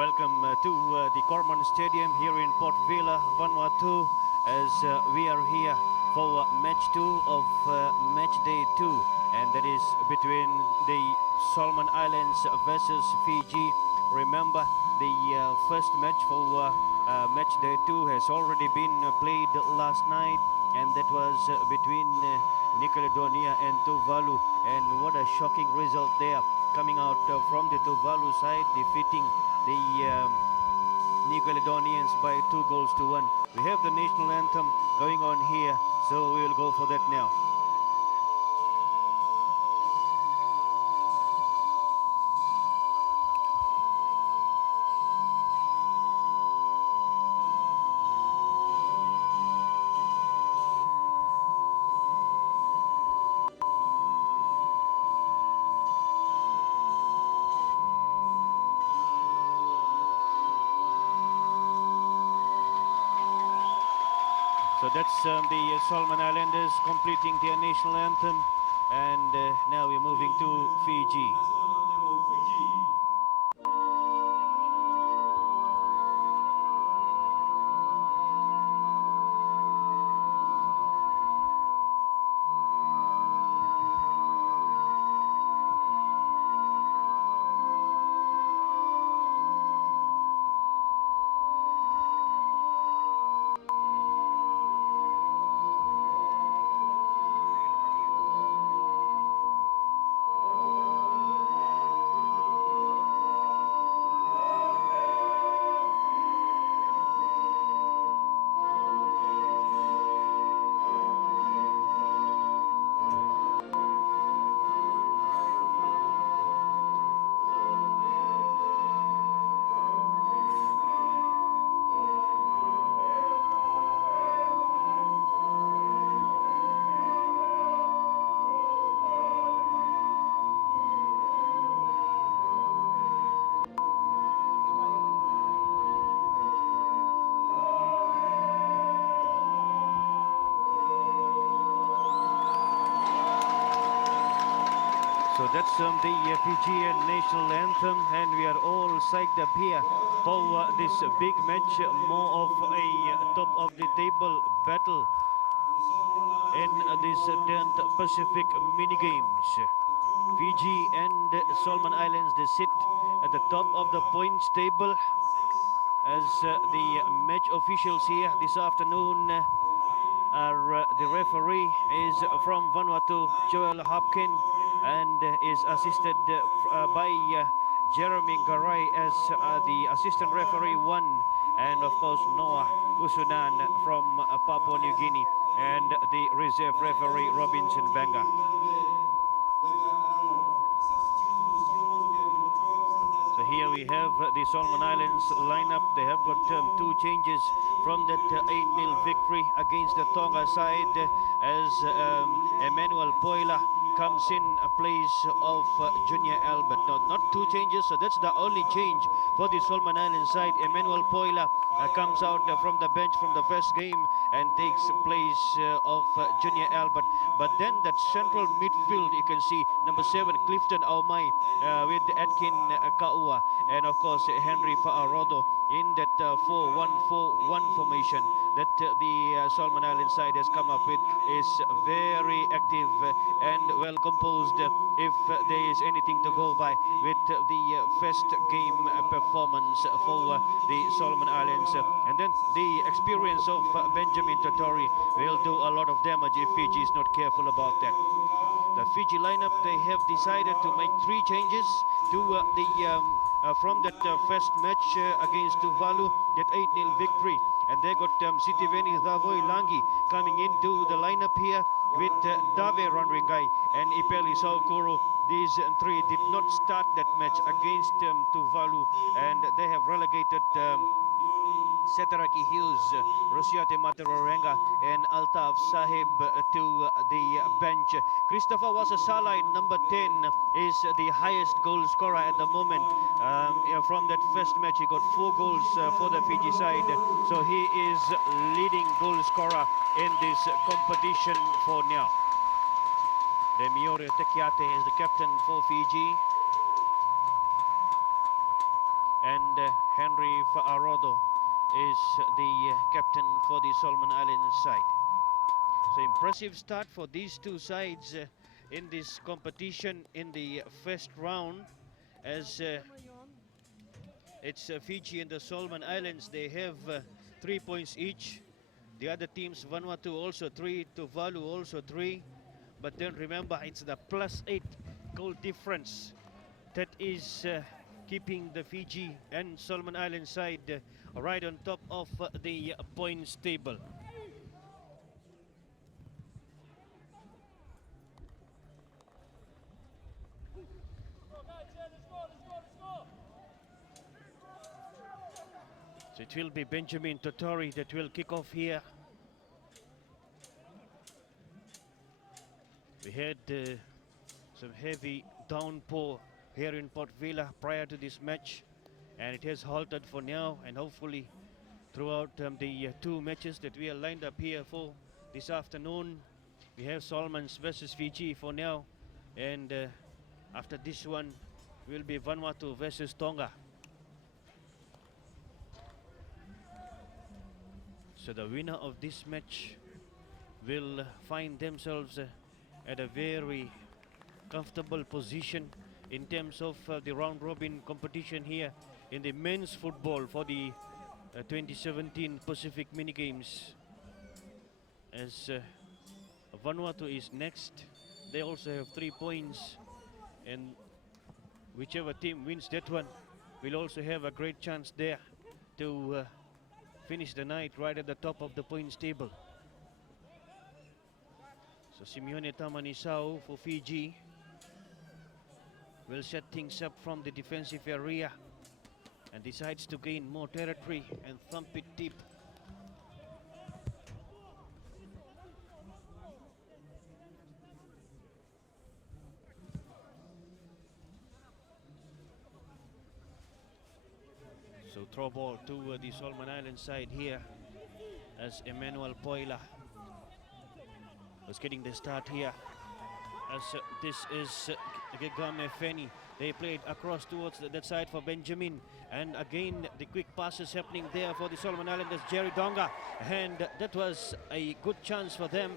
Welcome to the Corman Stadium here in Port Vila, Vanuatu, as we are here for match 2 of match day 2, and that is between the Solomon Islands versus Fiji. Remember, the first match for match day 2 has already been played last night, and that was between New Caledonia and Tuvalu, and what a shocking result there, coming out from the Tuvalu side, defeating the New Caledonians by 2-1. We have the national anthem going on here, so we will go for that now. So that's the Solomon Islanders completing their national anthem, and now we're moving to Fiji. So that's the Fijian national anthem, and we are all psyched up here for this big match, more of a top of the table battle in these 10th Pacific mini games. Fiji and Solomon Islands, they sit at the top of the points table, as the match officials here this afternoon are the referee is from Vanuatu, Joel Hopkin, and is assisted by Jeremy Garay as the assistant referee 1, and of course Noah Usunan from Papua New Guinea, and the reserve referee Robinson Banga. So here we have the Solomon Islands lineup. They have got 2 changes from that 8-0 victory against the Tonga side, as Emmanuel Poila comes in a place of Junior Albert. No, not 2 changes, so that's the only change for the Solomon Islands side. Emmanuel Poila comes out from the bench from the first game and takes place of Junior Albert. But then that central midfield, you can see number 7, Clifton Aumai, with Atkin Kaua, and of course Henry Fa'arodo in that 4-1-4-1 formation that the Solomon Island side has come up with is very active and well composed, if there is anything to go by with the first game performance for the Solomon Islands. And then the experience of Benjamin Totori will do a lot of damage if Fiji is not careful about that. The Fiji lineup, they have decided to make 3 changes to the from that first match against Tuvalu, that 8-0 victory. And they got Sitiveni Davoi Langi coming into the lineup here with Dave Ranringai and Ipeli Saukuru. These 3 did not start that match against Tuvalu, and they have relegated Setaraki Hughes, Rosiate Matararenga, and Altaf Sahib to the bench. Christopher Wasasala in number 10 is the highest goal scorer at the moment. From that first match, he got 4 goals for the Fiji side, so he is leading goal scorer in this competition for now. Demiore Tekiate is the captain for Fiji, and Henry Faarodo is the captain for the Solomon Islands side. So impressive start for these two sides in this competition in the first round, as it's Fiji and the Solomon Islands. They have 3 points each. The other teams, Vanuatu also 3, Tuvalu also 3. But then remember, it's the +8 goal difference that is keeping the Fiji and Solomon Islands side right on top of the points table. So it will be Benjamin Totori that will kick off here. We had some heavy downpour here in Port Vila prior to this match, and it has halted for now, and hopefully throughout the two matches that we are lined up here for this afternoon. We have Solomons versus Fiji for now, and after this one will be Vanuatu versus Tonga. So the winner of this match will find themselves at a very comfortable position in terms of the round robin competition here in the men's football for the 2017 Pacific Mini Games. As Vanuatu is next, they also have 3 points, and whichever team wins that one will also have a great chance there to finish the night right at the top of the points table. So Simeone Tamanisao for Fiji will set things up from the defensive area and decides to gain more territory and thump it deep. So throw ball to the Solomon Islands side here, as Emmanuel Poila was getting the start here. As this is Gegame Feni. They played across towards that side for Benjamin, and again the quick passes happening there for the Solomon Islanders. Jerry Donga, and that was a good chance for them,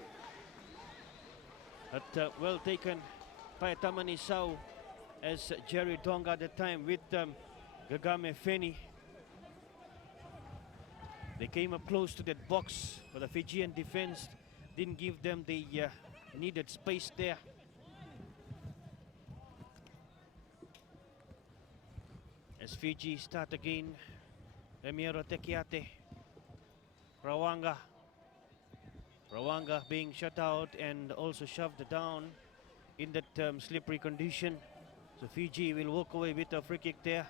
but well taken by Tamanisau, as Jerry Donga at the time with Gegame Feni. They came up close to that box, but the Fijian defense didn't give them the needed space there. As Fiji start again, Emiro Tekiate, Rawanga being shut out and also shoved down in that slippery condition. So Fiji will walk away with a free kick there.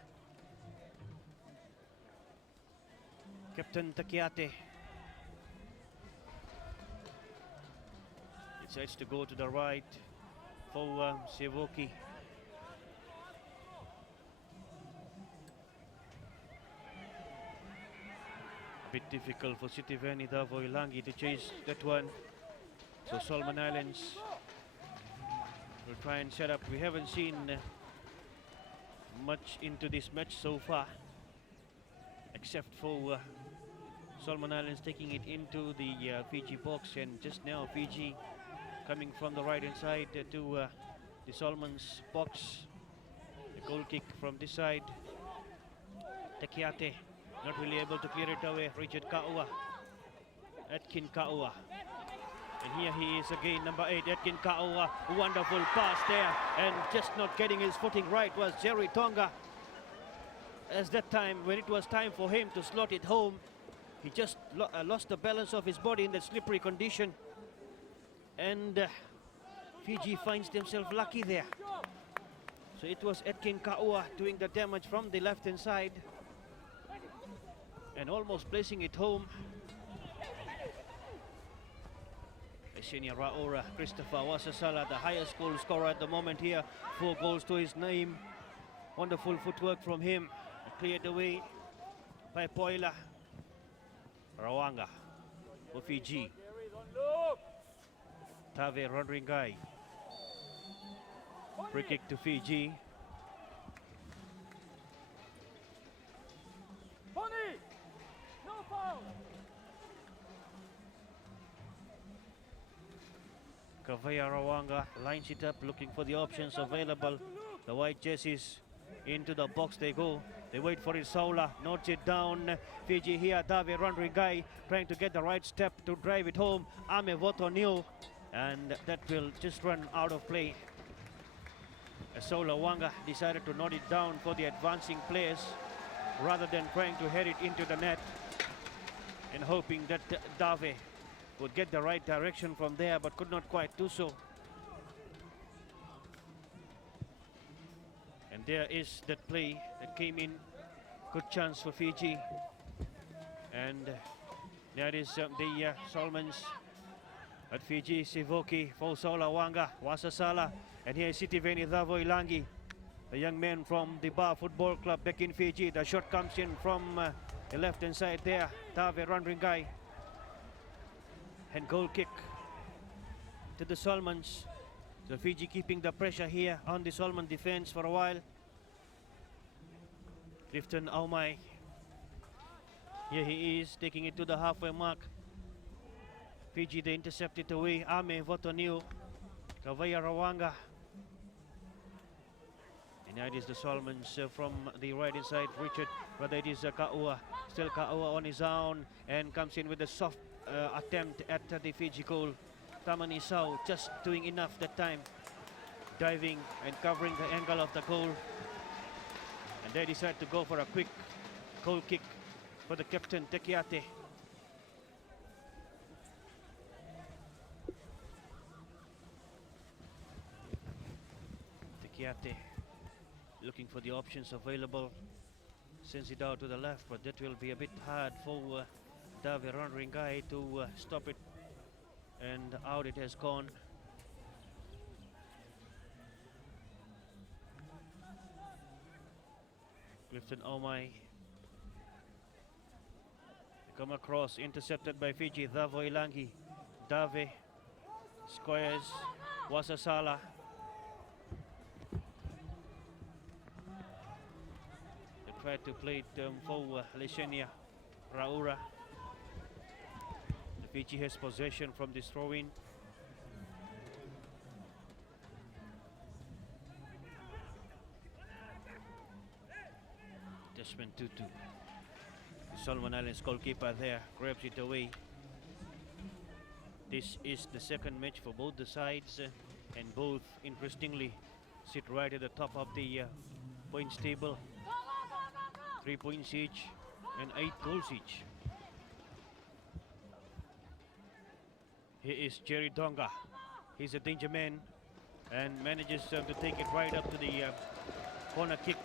Captain Takiate decides to go to the right for Sevoki. A bit difficult for Sitiveni Davoilangi to chase that one. So Solomon Islands will try and set up. We haven't seen much into this match so far, except for Solomon Islands taking it into the Fiji box, and just now Fiji coming from the right hand side to the Solomon's box. The goal kick from this side. Tekiate not really able to clear it away. Richard Kaua, Atkin Kaua, and here he is again, number 8, Atkin Kaua. Wonderful pass there, and just not getting his footing right was Jerry Tonga. As that time, when it was time for him to slot it home, he just lost the balance of his body in that slippery condition, and Fiji finds themselves lucky there. So it was Atkin Kaua doing the damage from the left hand side and almost placing it home. Esenia Raora, Christopher Wasasala, the highest goal scorer at the moment here, 4 goals to his name. Wonderful footwork from him. Cleared away by Poila. Rawanga for Fiji. Tave Rodringai. Free kick to Fiji. Kavaya Rawanga lines it up, looking for the options available. The white jerseys into the box they go. They wait for it. Saula notes it down. Fiji here. Dave Randringai trying to get the right step to drive it home. Ame Votonil, and that will just run out of play. Saula Wanga decided to knot it down for the advancing players rather than trying to head it into the net and hoping that Dave would get the right direction from there, but could not quite do so. And there is that play that came in. Good chance for Fiji. And that is the Solomons at Fiji. Sivoki, Fosola Wanga, Wasasala. And here is Sitiveni Dhavoilangi, a young man from the Bar Football Club back in Fiji. The shot comes in from the left-hand side there. Dave Randringai. And goal kick to the Solomons. So Fiji keeping the pressure here on the Solomon defense for a while. Clifton Aumai. Here he is, taking it to the halfway mark. Fiji, they intercept it away. Ame Votonil. Kavaya Rawanga. And that is the Solomons from the right inside. Richard, rather it is Kaua. Still Kaua on his own and comes in with a soft attempt at the Fiji goal. Tamani Sau just doing enough that time, diving and covering the angle of the goal. And they decide to go for a quick goal kick for the captain, Tekiate. Tekiate looking for the options available. Sends it out to the left, but that will be a bit hard for Dave Randringai to stop it. And out it has gone. Clifton Omai. Come across, intercepted by Fiji. Dhavoilangi. Dave. Squares. Wasasala. They tried to play it for Leshenia Raura. Fiji has possession from this throw-in. Desmond Tutu, the Solomon Islands goalkeeper there, grabs it away. This is the second match for both the sides, and both, interestingly, sit right at the top of the points table. 3 points each and 8 goals each. Here is Jerry Donga. He's a danger man and manages to take it right up to the corner kick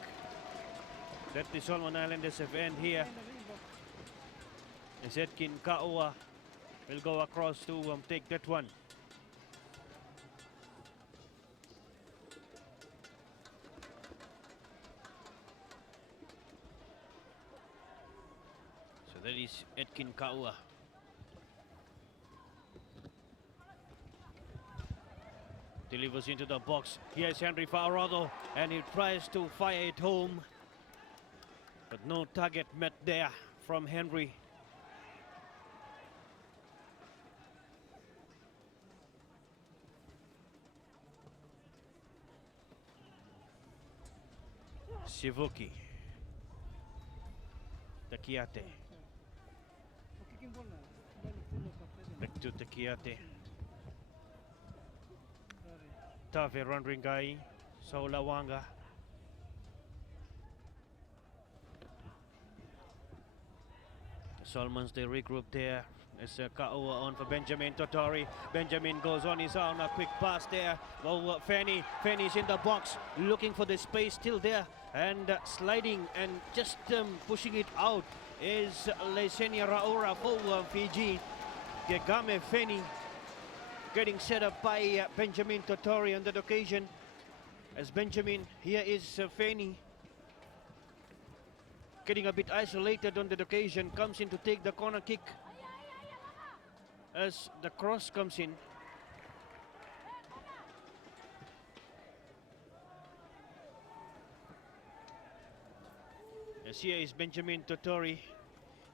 that the Solomon Islanders have earned here. As Edkin Kaua will go across to take that one. So that is Edkin Kaua. Delivers into the box. Here's Henry Faurado, and he tries to fire it home. But no target met there from Henry. Sivuki. Takiate. Back to Takiate. Dave Randringai, Saula Wanga. The Solomons, they regroup there. It's Kaua on for Benjamin Totori. Benjamin goes on his own, a quick pass there. Oh, Fanny's in the box, looking for the space still there. And sliding and just pushing it out is Lesenia Raura for Fiji. Gegame Fanny getting set up by Benjamin Totori on that occasion. As Benjamin, here is Fanny getting a bit isolated on that occasion, comes in to take the corner kick as the cross comes in. As here is Benjamin Totori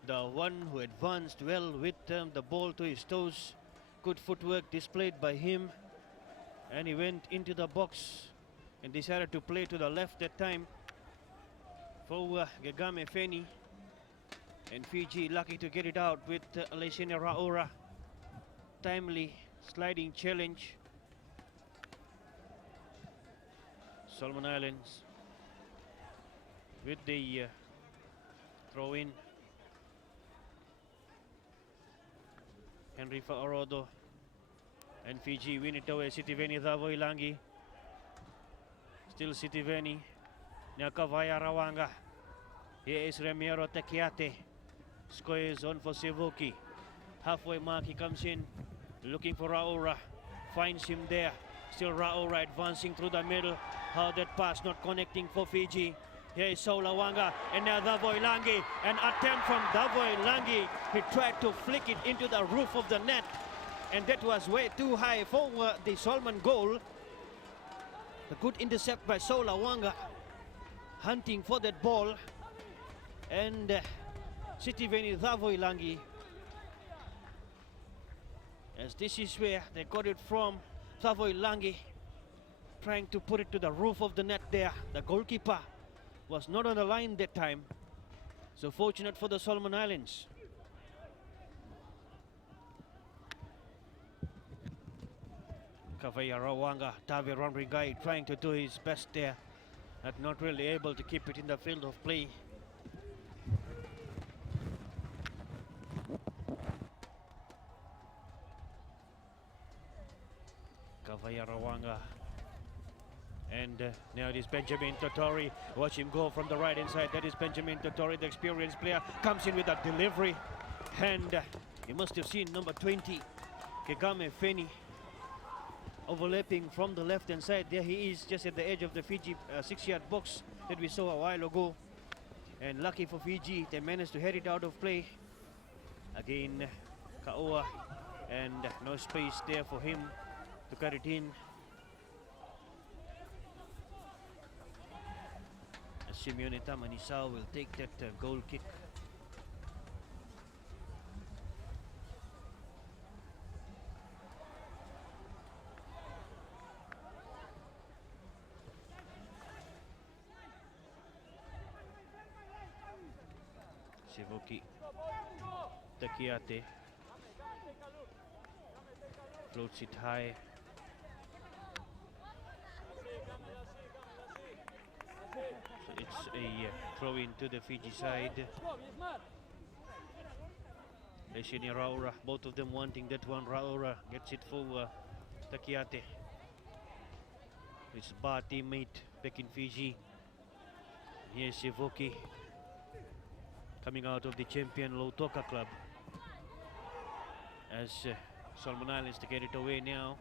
the one who advanced well with the ball to his toes. Good footwork displayed by him, and he went into the box and decided to play to the left that time for Gegame Feni, and Fiji lucky to get it out with Lesene Raora. Timely sliding challenge. Solomon Islands with the throw in. Henry Fa'arodo and Fiji win it away. Sitiveni Davoi Langi. Still Sitiveni. Nyakavaya Rawanga. Here is Remiro Tekiate. Score is on for Sivuki. Halfway mark, he comes in, looking for Raora. Finds him there. Still Raora advancing through the middle. How that pass not connecting for Fiji. Here is Solawanga and now Davoi Langi. An attempt from Davoi Langi. He tried to flick it into the roof of the net, and that was way too high for the Solomon goal. A good intercept by Solawanga, hunting for that ball. And Sitiveni Davoi Langi, as this is where they got it from. Davoi Langi trying to put it to the roof of the net there. The goalkeeper was not on the line that time, so fortunate for the Solomon Islands. Kavaya Rawanga, Tavi Ronrigai trying to do his best there, but not really able to keep it in the field of play. Kavaya Rawanga. And now it is Benjamin Totori. Watch him go from the right inside. That is Benjamin Totori, the experienced player. Comes in with a delivery. And you must have seen number 20, Gegame Feni, overlapping from the left-hand side. There he is, just at the edge of the Fiji 6-yard box that we saw a while ago. And lucky for Fiji, they managed to head it out of play. Again, Kaua, and no space there for him to cut it in. Simeone Tamanisao will take that goal kick. Sivuki Takiate floats it high. It's a throw in to the Fiji side. Lesene Raora, both of them wanting that one. Raora gets it for Takiate, his bar teammate back in Fiji. Here's Sivuki coming out of the champion Lautoka club, as Solomon Islands to get it away now.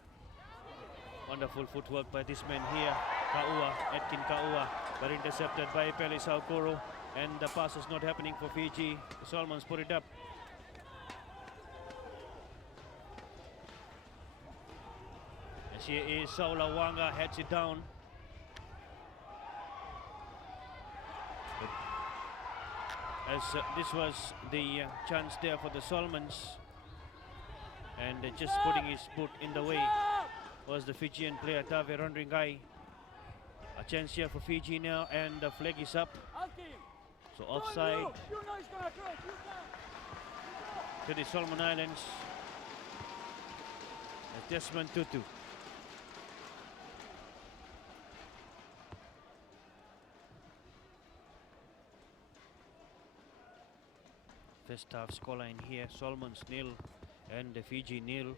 Wonderful footwork by this man here, Kaua, Edkin Kaua, but intercepted by Pele Saukuru, and the pass is not happening for Fiji. The Solomons put it up. As here is Saulawanga, heads it down. As this was the chance there for the Solomons, and just putting his foot in the way was the Fijian player Tave Rondringai. A chance here for Fiji now, and the flag is up. So offside to the Solomon Islands. As Desmond Tutu. First half scoreline here, Solomons 0 and Fiji 0.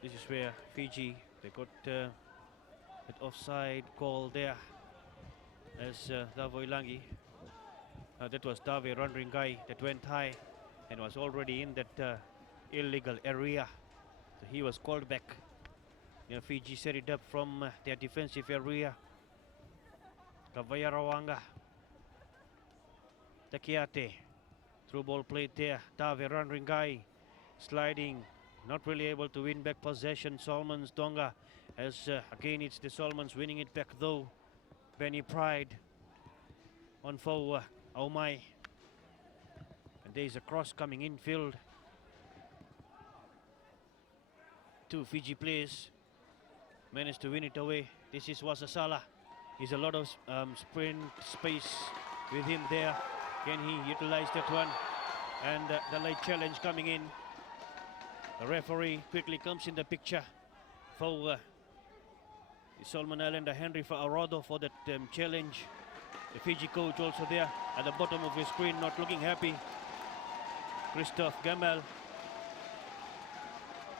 This is where Fiji, they got an offside call there, as Davoi Langi, that was Dave Rondringai, that went high and was already in that illegal area. So he was called back. Fiji set it up from their defensive area. Kavaya Rawanga, Takiate, through ball played there. Dave Rondringai sliding not really able to win back possession. Solomons Tonga, as again it's the Solomons winning it back though. Benny Pride on for oh my, and there's a cross coming infield. Two Fiji players managed to win it away. This is Wasasala. He's a lot of sprint space with him there. Can he utilize that one? And the late challenge coming in. The referee quickly comes in the picture for the Solomon Islander Henry Fa'arodo for that challenge. The Fiji coach also there at the bottom of your screen, not looking happy. Christophe Gamel.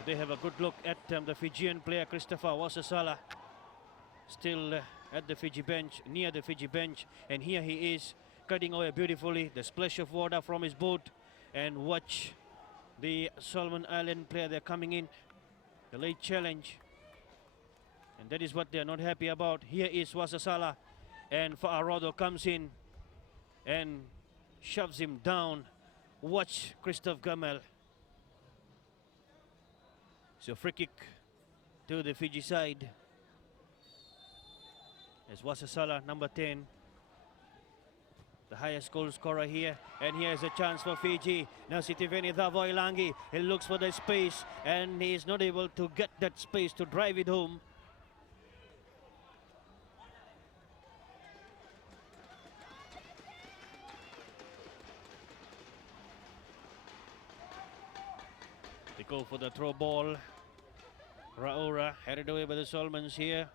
They have a good look at the Fijian player Christopher Wasasala, still at the Fiji bench, near the Fiji bench, and here he is cutting away beautifully. The splash of water from his boot, and watch the Solomon Island player, they're coming in, the late challenge, and that is what they're not happy about. Here is Wasasala, and Fa'arodo comes in and shoves him down. Watch Christophe Gamel. So free kick to the Fiji side as Wasasala, number 10, the highest goal scorer here. And here's a chance for Fiji. Now Sitiveni Davoilangi, he looks for the space and he is not able to get that space to drive it home. They go for the throw ball. Raura headed away by the Solomons here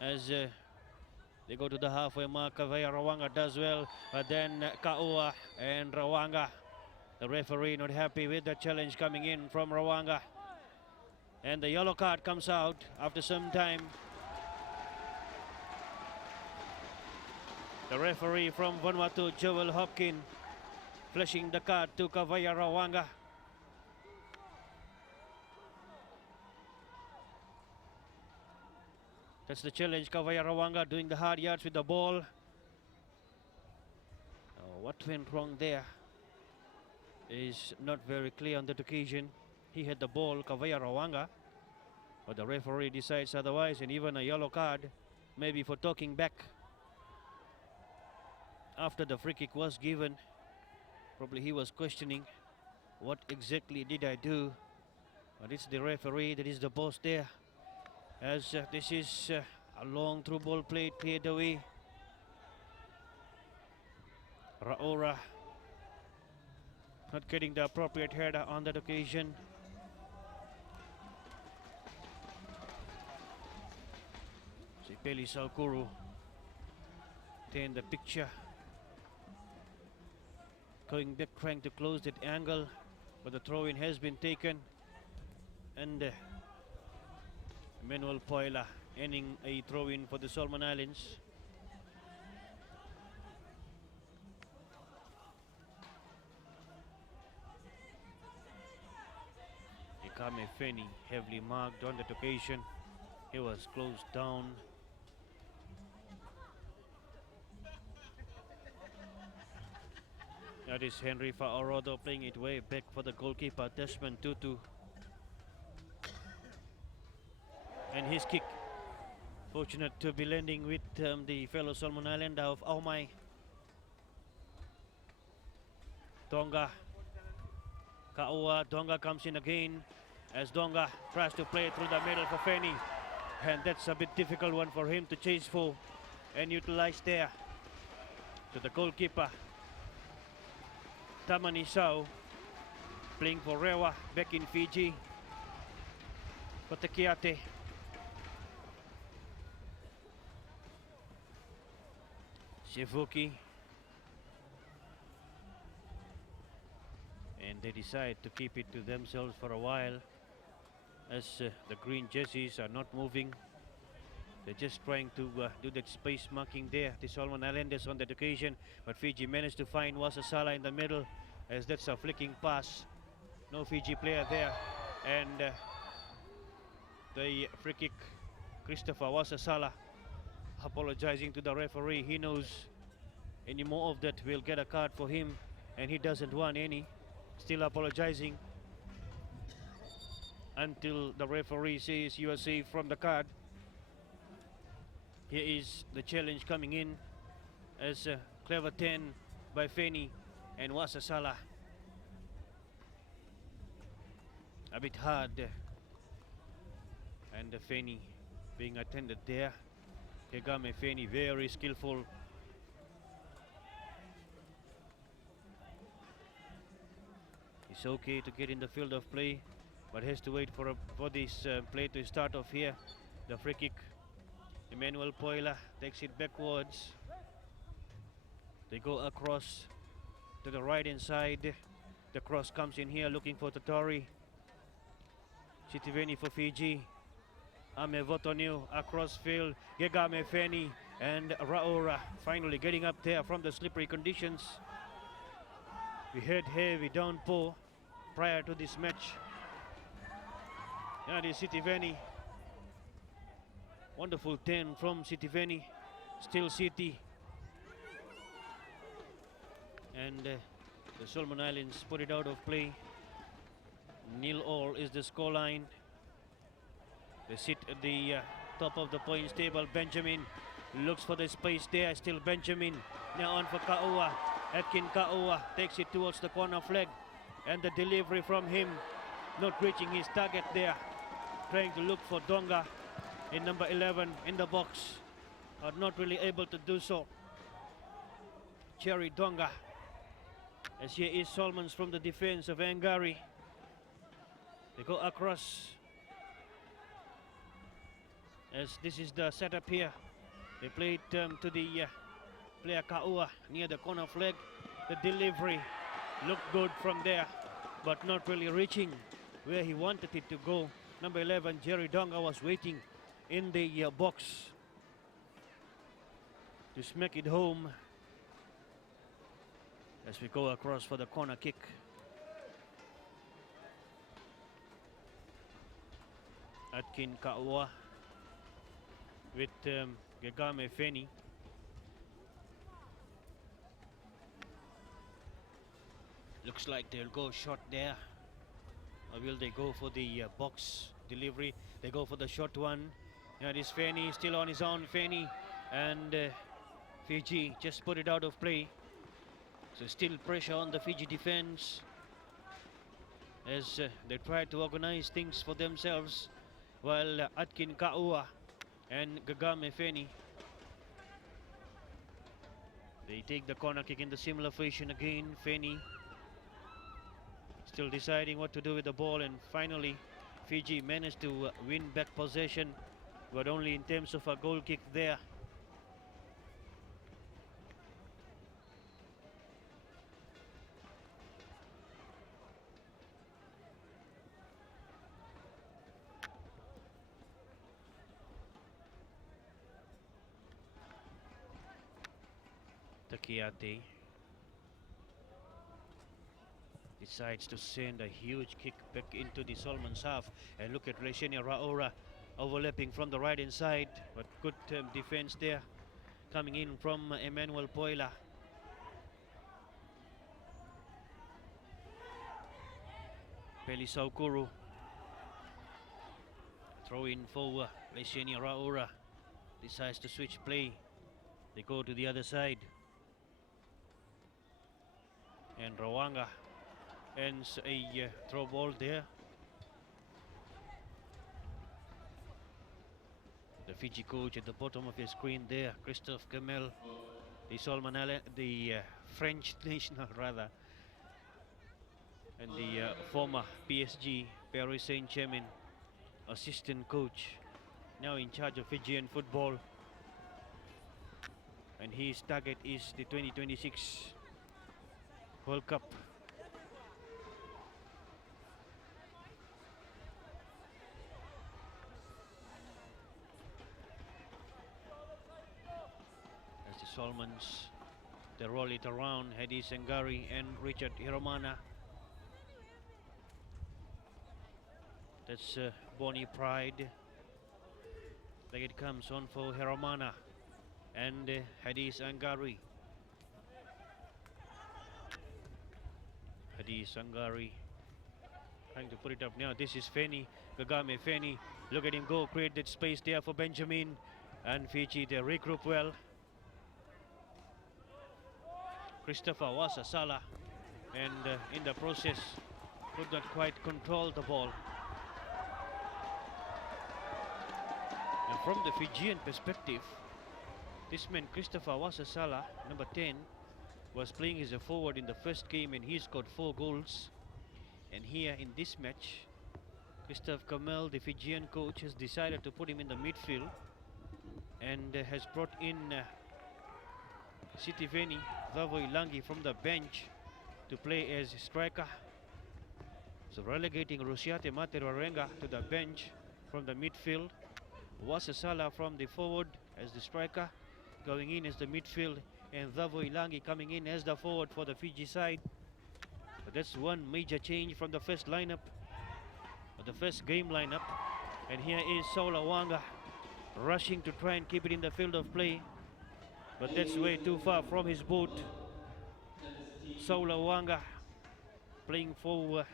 as they go to the halfway mark. Kavaya Rawanga does well, but then Kaua and Rawanga, the referee, not happy with the challenge coming in from Rawanga, and the yellow card comes out after some time. The referee from Vanuatu, Joel Hopkin, flashing the card to Kavaya Rawanga. That's the challenge. Kavaya Rawanga doing the hard yards with the ball. Oh, what went wrong there is not very clear on that occasion. He had the ball, Kavaya Rawanga, but the referee decides otherwise, and even a yellow card, maybe for talking back after the free kick was given. Probably he was questioning, what exactly did I do? But it's the referee that is the boss there. As this is a long through ball played, cleared away. Raora not getting the appropriate header on that occasion. Sipeli Saukuru in the picture. Going back, trying to close that angle, but the throw-in has been taken. And Manuel Poila ending a throw-in for the Solomon Islands. Ikame Feni heavily marked on that occasion. He was closed down. That is Henry Fa'arodo playing it way back for the goalkeeper Desmond Tutu. And his kick, fortunate to be landing with the fellow Solomon Islander of Aomai. Tonga, Kaua, Tonga comes in again as Tonga tries to play through the middle for Feni. And that's a bit difficult one for him to chase for and utilize there. To the goalkeeper, Tamani Sau, playing for Rewa back in Fiji. Kotekiate. Shifuki, and they decide to keep it to themselves for a while as the green jerseys are not moving. They're just trying to do that space marking there, the Solomon Islanders on that occasion, but Fiji managed to find Wasasala in the middle as that's a flicking pass. No Fiji player there, and the free kick, Christopher Wasasala apologizing to the referee. He knows any more of that will get a card for him, and he doesn't want any. Still apologizing. until the referee says you are safe from the card. Here is the challenge coming in as a clever 10 by Feni and Wasasala. A bit hard, and Feni being attended there. Kegame Feni very skillful. It's okay to get in the field of play, but has to wait for this play to start off here. The free kick. Emmanuel Poila takes it backwards. They go across to the right hand side. The cross comes in here looking for Tatori. Sitiveni for Fiji. Ame Votonio across field. Gegame Feni and Raora finally getting up there from the slippery conditions. We had heavy downpour prior to this match. That is Sitiveni. Wonderful 10 from Sitiveni. Still City. And the Solomon Islands put it out of play. 0-0 is the scoreline. They sit at the top of the points table. Benjamin looks for the space there. Still Benjamin. Now on for Kaua. Atkin Kaua takes it towards the corner flag. And the delivery from him. Not reaching his target there. Trying to look for Donga in number 11 in the box. But not really able to do so. Cherry Donga. As here is Solomons from the defense of Angari. They go across. As this is the setup here. They play it to the player Kaua near the corner flag. The delivery looked good from there, but not really reaching where he wanted it to go. Number 11, Jerry Donga, was waiting in the box to smack it home. As we go across for the corner kick. Atkin Kaua with Gegame Feni. Looks like they'll go short there. Or will they go for the box delivery? They go for the short one. That is Feni, still on his own. Feni and Fiji just put it out of play. So still pressure on the Fiji defense as they try to organize things for themselves, while Atkin Kaua and Gegame Feni, they take the corner kick in the similar fashion again. Feni still deciding what to do with the ball, and finally Fiji managed to win back possession, but only in terms of a goal kick there. Takiate decides to send a huge kick back into the Solomon's half, and look at Leshenia Raora overlapping from the right hand side, but good defense there coming in from Emmanuel Poila. Pelisaukuru throw in for Leshenia Raora, decides to switch play. They go to the other side. And Rawanga ends a throw ball there. The Fiji coach at the bottom of your screen there, Christophe Kamel, the French national rather, and the former PSG Paris Saint-Germain assistant coach, now in charge of Fijian football. And his target is the 2026 World Cup. As the Solomons, they roll it around. Hedi Sengari and Richard Hiromana. That's Bonnie Pride. Like it comes on for Hiromana and Hedi Sengari. Hedi Sangari trying to put it up now. This is Feni. Kagame Feni, look at him go, create that space there for Benjamin. And Fiji, they regroup well. Christopher Wasa Sala, and in the process could not quite control the ball. And from the Fijian perspective, this man Christopher Wasa Sala, number 10, was playing as a forward in the first game and he scored 4 goals. And here in this match, Christophe Kamel, the Fijian coach, has decided to put him in the midfield and has brought in Sitiveni Thavoilangi from the bench to play as striker. So relegating Rusiate Materarenga to the bench from the midfield. Wasasala from the forward as the striker, going in as the midfield, and Thavoilangi coming in as the forward for the Fiji side. But that's one major change from the first lineup, or the first game lineup. And here is Saulawanga rushing to try and keep it in the field of play, but that's way too far from his boot. Saulawanga playing for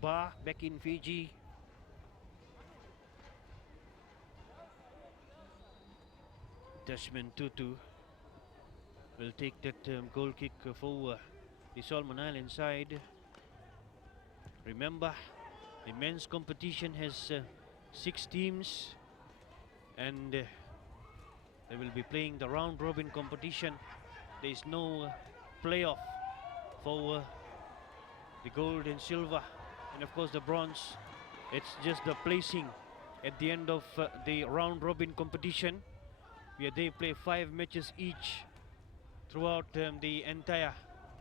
Ba back in Fiji. Desmond Tutu will take that goal kick for the Solomon Islands side. Remember, the men's competition has 6 teams, and they will be playing the round robin competition. There is no playoff for the gold and silver, and of course the bronze. It's just the placing at the end of the round robin competition, where they play 5 matches each throughout the entire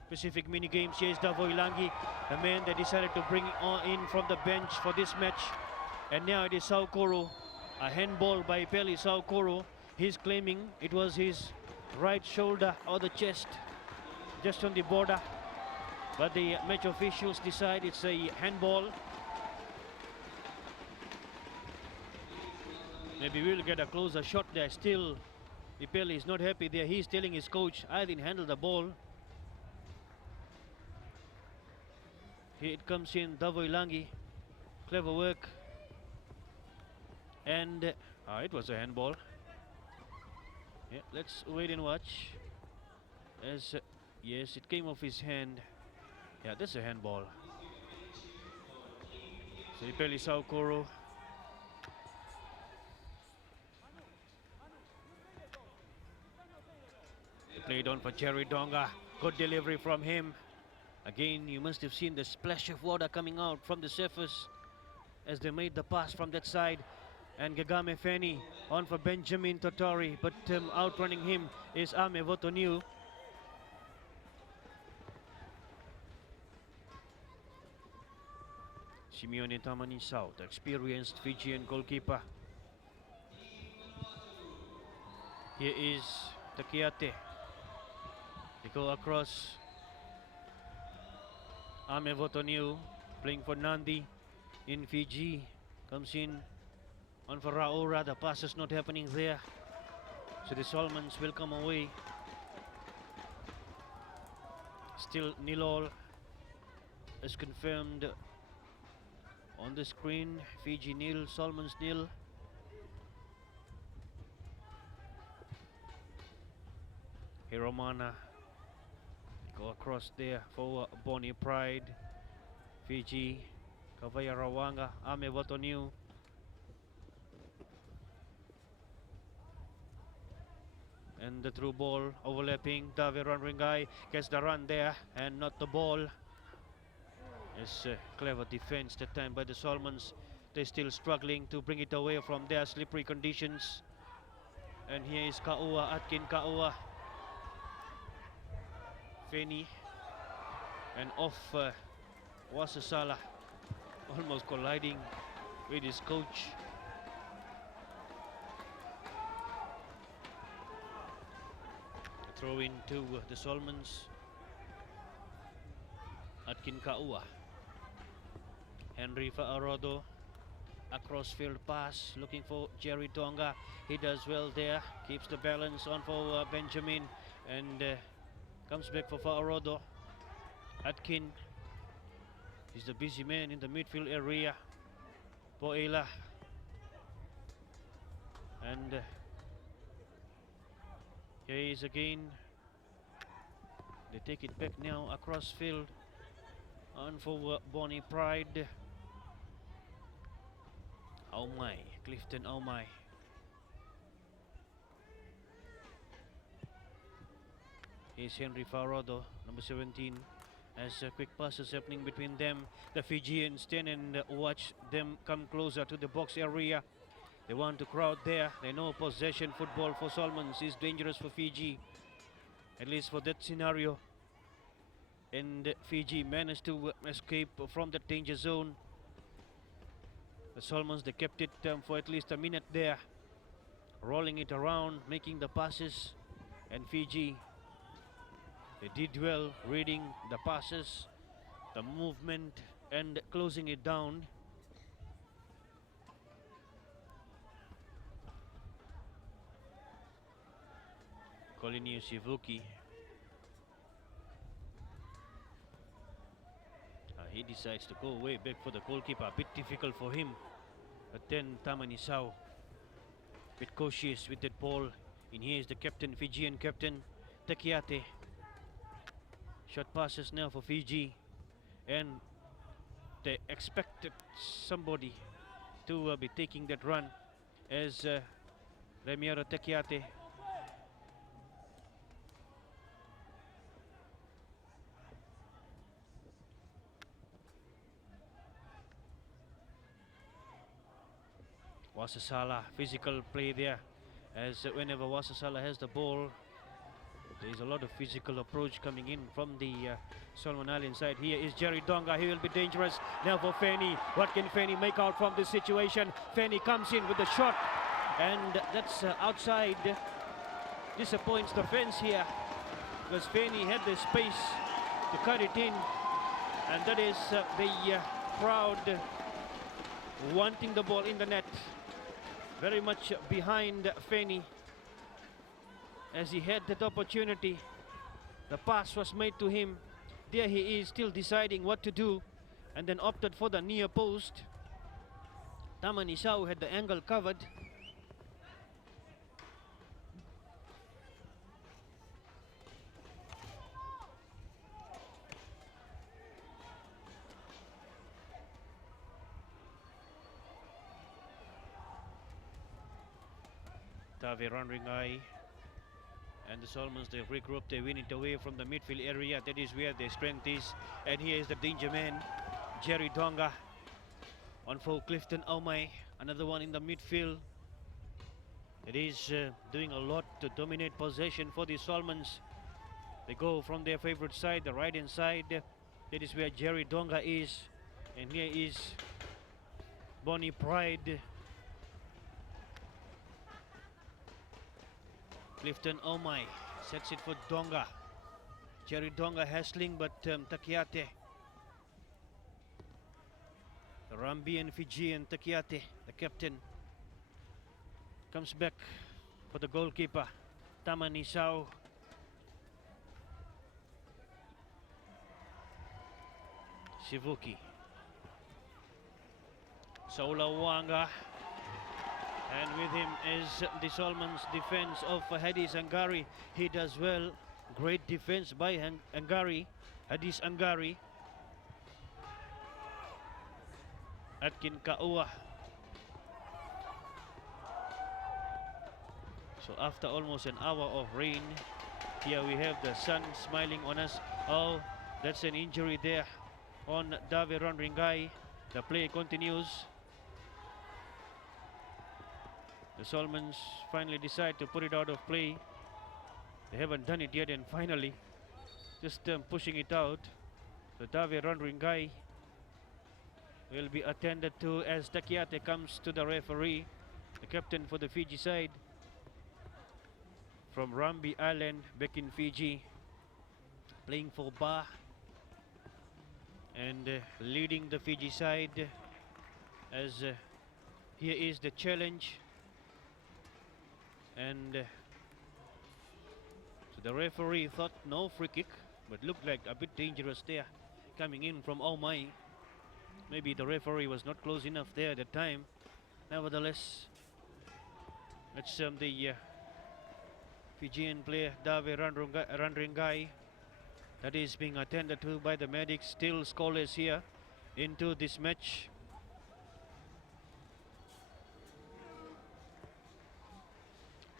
Pacific mini games. Here is Thavoilangi, the man that decided to bring in from the bench for this match. And now it is Saukoro, a handball by Peli Saukoro. He's claiming it was his right shoulder or the chest, just on the border. But the match officials decide it's a handball. Maybe we'll get a closer shot there. Still, Ipeli is not happy there. He's telling his coach, I didn't handle the ball. Here it comes in, Thavoilangi. Clever work. And it was a handball. Yeah, let's wait and watch. As yes, it came off his hand. Yeah, that's a handball. So Ipeli Saukoro. Played on for Jerry Donga. Good delivery from him. Again, you must have seen the splash of water coming out from the surface as they made the pass from that side. And Kagame Feni on for Benjamin Totori, but outrunning him is Ame Votoniu. Simeone Tamani South, experienced Fijian goalkeeper. Here is Takiate. They go across. Ame Votoniu playing for Nandi in Fiji. Comes in on for Raora. The pass is not happening there. So the Solomons will come away. Still 0-0 as confirmed on the screen. Fiji 0, Solomons 0. Hiromana go across there for Bonnie Pride. Fiji, Kavaya Rawanga, Ame Votoniu. And the through ball overlapping. Davi Ranringai gets the run there and not the ball. It's clever defense that time by the Solomons. They're still struggling to bring it away from their slippery conditions. And here is Kaua, Atkin Kaua. Feni and off Wasasala, almost colliding with his coach. Throw in to the Solomons. Atkin Kaua. Henry Fa'arodo. A crossfield pass looking for Jerry Tonga. He does well there. Keeps the balance on for Benjamin. And comes back for Fa'arodo. Atkin is the busy man in the midfield area. Poela. And here he is again. They take it back now across field. On for Bonnie Pride. Oh my, Clifton, oh my. Here's Henry Farrodo, number 17. As quick passes happening between them. The Fijians stand and watch them come closer to the box area. They want to crowd there. They know possession football for Solomons is dangerous for Fiji. At least for that scenario. And Fiji managed to escape from that danger zone. The Solomons, they kept it for at least a minute there. Rolling it around, making the passes. And Fiji, they did well reading the passes, the movement, and closing it down. Colinio Sivuki. He decides to go way back for the goalkeeper. A bit difficult for him. But then Tamanisau, a bit cautious with that ball. And here is the captain, Fijian captain, Takiate. Short passes now for Fiji. And they expected somebody to be taking that run as Remiero Takiate. Wasasala, physical play there, as whenever Wasasala has the ball, there is a lot of physical approach coming in from the Solomon Island side. Here is Jerry Donga, he will be dangerous now for Feni. What can Feni make out from this situation? Feni comes in with the shot, and that's outside. Disappoints the fence here, because Feni had the space to cut it in, and that is the crowd wanting the ball in the net. Very much behind Feni as he had that opportunity. The pass was made to him. There he is still deciding what to do, and then opted for the near post. Tamanisau had the angle covered. Tavi Ranringai and the Solomons, they regroup, they win it away from the midfield area. That is where their strength is. And here is the danger man, Jerry Donga. On for Clifton Aumai, another one in the midfield. It is doing a lot to dominate possession for the Solomons. They go from their favorite side, the right hand side. That is where Jerry Donga is. And here is Bonnie Pride. Clifton Omai sets it for Donga. Jerry Donga hassling, but Takiate. The Rambian Fijian Takiate, the captain, comes back for the goalkeeper, Tamanisau. Sivuki. Saulawanga. And with him is the Solomons defense of Hadis Angari. He does well. Great defense by Angari. Hadis Angari. Atkin Kaua. So after almost an hour of rain, here we have the sun smiling on us. Oh, that's an injury there on Davi Ranringai. The play continues. The Solomons finally decide to put it out of play. They haven't done it yet, and finally just pushing it out. So Davi Ranringai will be attended to as Takiate comes to the referee, the captain for the Fiji side from Rambi Island back in Fiji, playing for Ba and leading the Fiji side as here is the challenge. And so the referee thought no free kick, but looked like a bit dangerous there, coming in from Aumai. Maybe the referee was not close enough there at the time. Nevertheless, it's the Fijian player Dave Randringai that is being attended to by the medics. Still scoreless here into this match.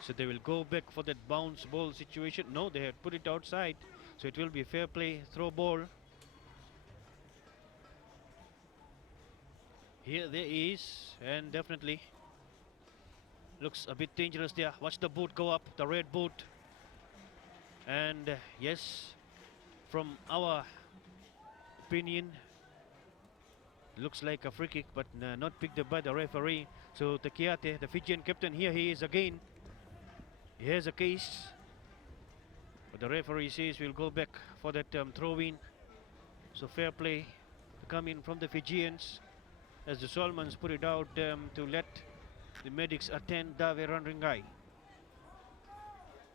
So they will go back for that bounce ball situation. No, they had put it outside. So it will be fair play, throw ball. Here there is, and definitely looks a bit dangerous there. Watch the boot go up, the red boot. And yes, from our opinion, looks like a free kick, but not picked up by the referee. So Takiate, the Fijian captain, here he is again. He has a case, but the referee says we'll go back for that throw-in. So fair play to come in from the Fijians as the Solomons put it out to let the medics attend Dave Randringai.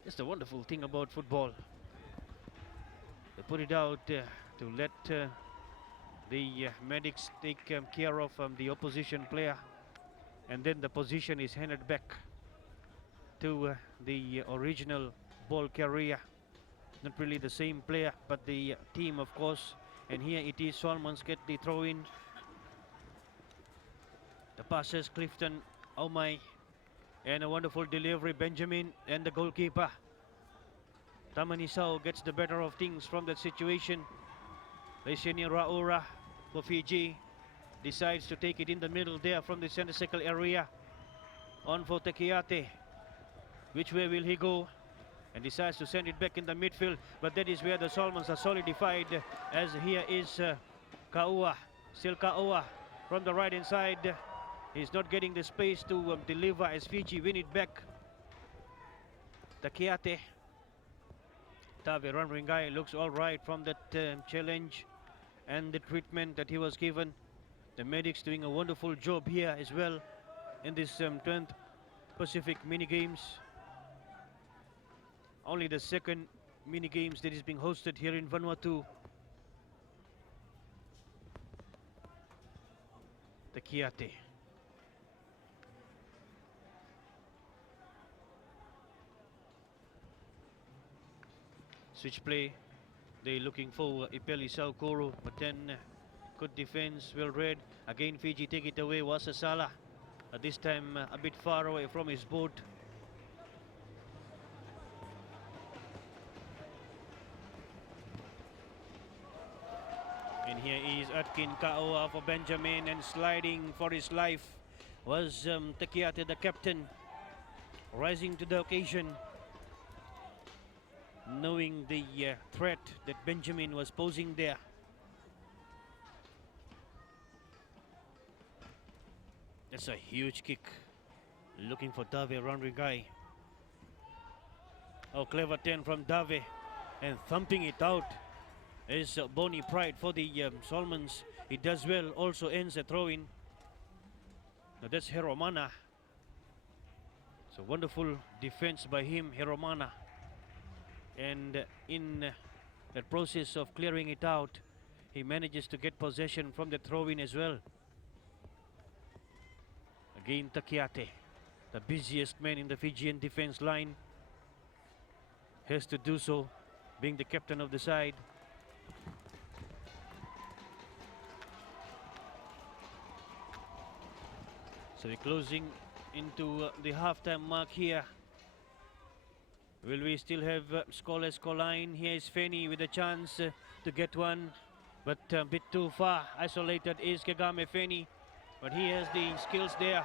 That's the wonderful thing about football. They put it out to let the medics take care of the opposition player, and then the position is handed back to the original ball carrier. Not really the same player, but the team, of course. And here it is, Solomons get the throw in. The passes, Clifton, Aumai, and a wonderful delivery, Benjamin, and the goalkeeper. Tamanisao gets the better of things from that situation. Leiseni Raura for Fiji decides to take it in the middle there from the center circle area. On for Takiate. Which way will he go? And decides to send it back in the midfield, but that is where the Solomons are solidified, as here is Kaua, still Kaua from the right hand side. He's not getting the space to deliver as Fiji win it back. Takiate. Dave Randringai looks all right from that challenge and the treatment that he was given. The medics doing a wonderful job here as well in this 10th Pacific mini games. Only the second mini games that is being hosted here in Vanuatu. Takiate. Switch play. They're looking for Ipeli Saukoro, but then good defense, well read. Again Fiji take it away, Wasasala. This time a bit far away from his boat. And here is Atkin Kaoa for Benjamin, and sliding for his life was Takiate, the captain, rising to the occasion, knowing the threat that Benjamin was posing there. That's a huge kick, looking for Dave Randringai. Oh, clever 10 from Dave, and thumping it out is Bonnie Pride for the Solomons. He does well, also ends a throw-in. Now that's Heromana. So wonderful defense by him, Heromana. And in that process of clearing it out, he manages to get possession from the throw-in as well. Again Takiate, the busiest man in the Fijian defense line, has to do so, being the captain of the side. So we're closing into the halftime mark here. Will we still have scoreless scoreline? Here is Feni with a chance to get one, but a bit too far. Isolated is Kagame Feni, but he has the skills there.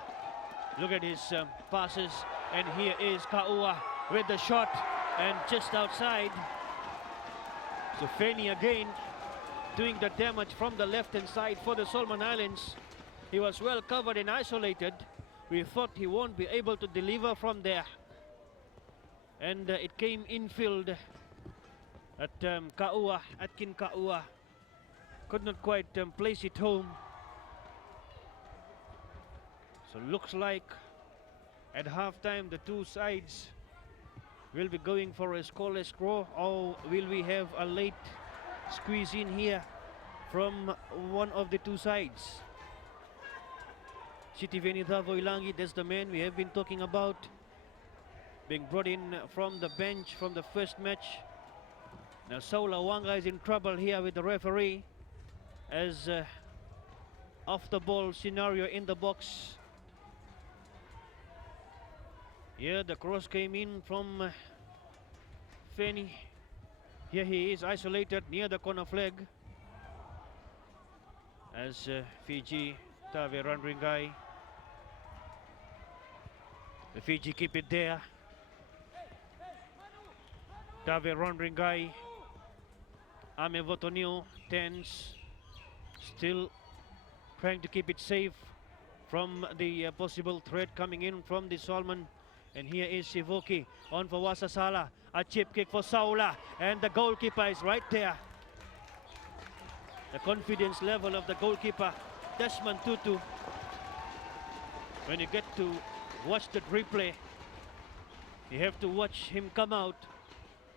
Look at his passes, and here is Kaua with the shot, and just outside. So Feni again doing the damage from the left-hand side for the Solomon Islands. He was well covered and isolated. We thought he won't be able to deliver from there. And it came infield at Kaua, Atkin Kaua. Could not quite place it home. So looks like at halftime the two sides will be going for a scoreless draw, or will we have a late squeeze in here from one of the two sides. Sitiveni Davoilangi, that's the man we have been talking about, being brought in from the bench from the first match. Now Saula Wanga is in trouble here with the referee as off the ball scenario in the box. Here the cross came in from Feni. Here he is isolated near the corner flag as Fiji, Tave Randringai. The Fiji keep it there. Tave Randringai. Ame Votonio, tense, still trying to keep it safe from the possible threat coming in from the Solomon. And here is Sivoki on for Wasasala. A chip kick for Saula, and the goalkeeper is right there. The confidence level of the goalkeeper, Desmond Tutu. When you get to watch the replay, you have to watch him come out,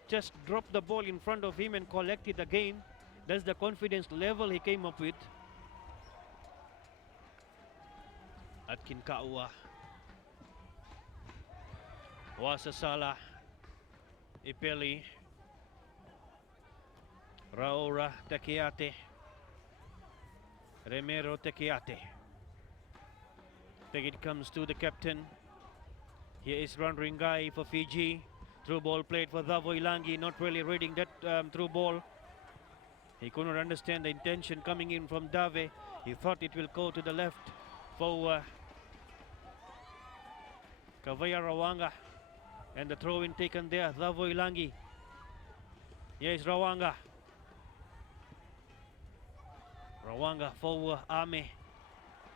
just drop the ball in front of him and collect it again. That's the confidence level he came up with. Atkin Kaua. Wasasala. Ipeli. Raora Tekiate. Remero Tekiate. Then it comes to the captain. Here is Randringai for Fiji. Through ball played for Davoilangi, not really reading that through ball. He could not understand the intention coming in from Dave. He thought it will go to the left for Kavaya Rawanga. And the throw in taken there, Davoilangi. Here is Rawanga. Rawanga for Ame.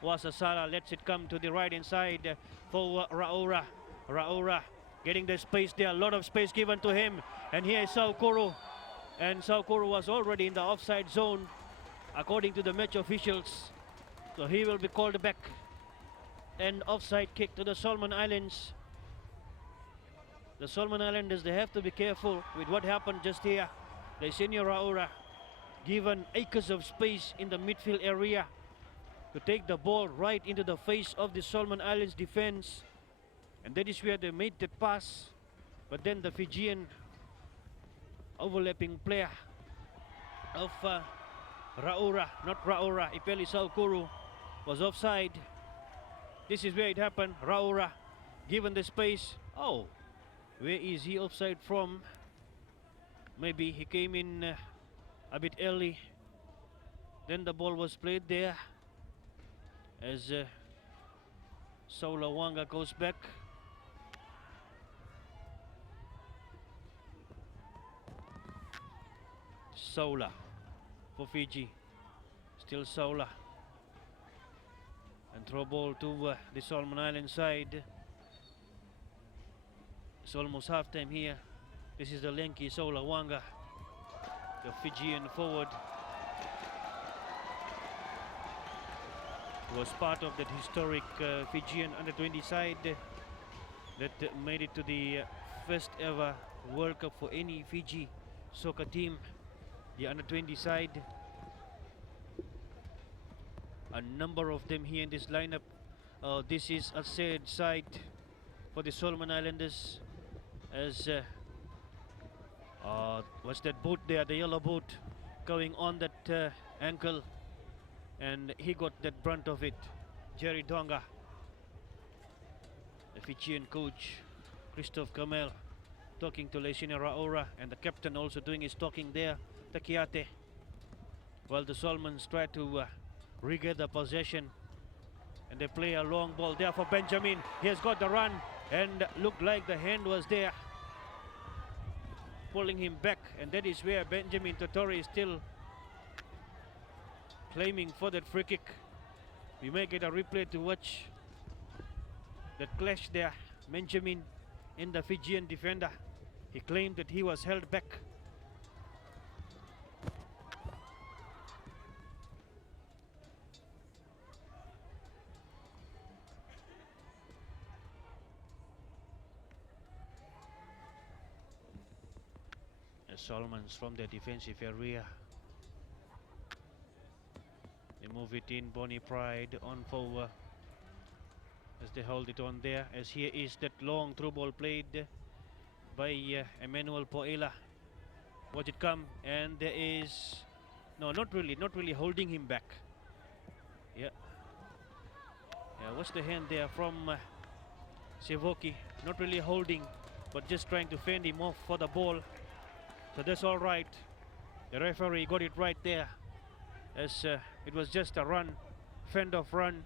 Wasasala lets it come to the right hand side for Raora. Raora getting the space there, a lot of space given to him. And here is Saukuru. And Saukuru was already in the offside zone, according to the match officials. So he will be called back. And offside kick to the Solomon Islands. The Solomon Islanders, they have to be careful with what happened just here. The senior Raora given acres of space in the midfield area to take the ball right into the face of the Solomon Islands defense. And that is where they made that pass. But then the Fijian overlapping player of Raora, not Raora, Ipeli Saukuru, was offside. This is where it happened. Raora given the space. Oh, where is he offside from? Maybe he came in a bit early. Then the ball was played there as Saula Wanga goes back. Saula for Fiji. Still Saula. And throw ball to the Solomon Island side. It's almost half time here. This is the lanky Saula Wanga, the Fijian forward, was part of that historic Fijian under-20 side that made it to the first ever World Cup for any Fiji soccer team, the under-20 side. A number of them here in this lineup. This is a sad sight for the Solomon Islanders, as what's that boat there, the yellow boat, going on that ankle, and he got that brunt of it. Jerry Donga, the Fijian coach, Christophe Kamel, talking to Leisina Raora, and the captain also doing his talking there, Takiate, while the Solomons try to regather possession, and they play a long ball there for Benjamin. He has got the run, and looked like the hand was there, pulling him back, and that is where Benjamin Totori is still claiming for that free kick. We may get a replay to watch that clash there. Benjamin and the Fijian defender, he claimed that he was held back. Solomons from their defensive area. move it in. Bonnie Pride on forward as they hold it on there. As here is that long through ball played by Emmanuel Poela. Watch it come, and there is no, not really holding him back. Yeah, what's the hand there from Sivoki? Not really holding, but just trying to fend him off for the ball. So that's all right. The referee got it right there, as it was just a run, fend off run,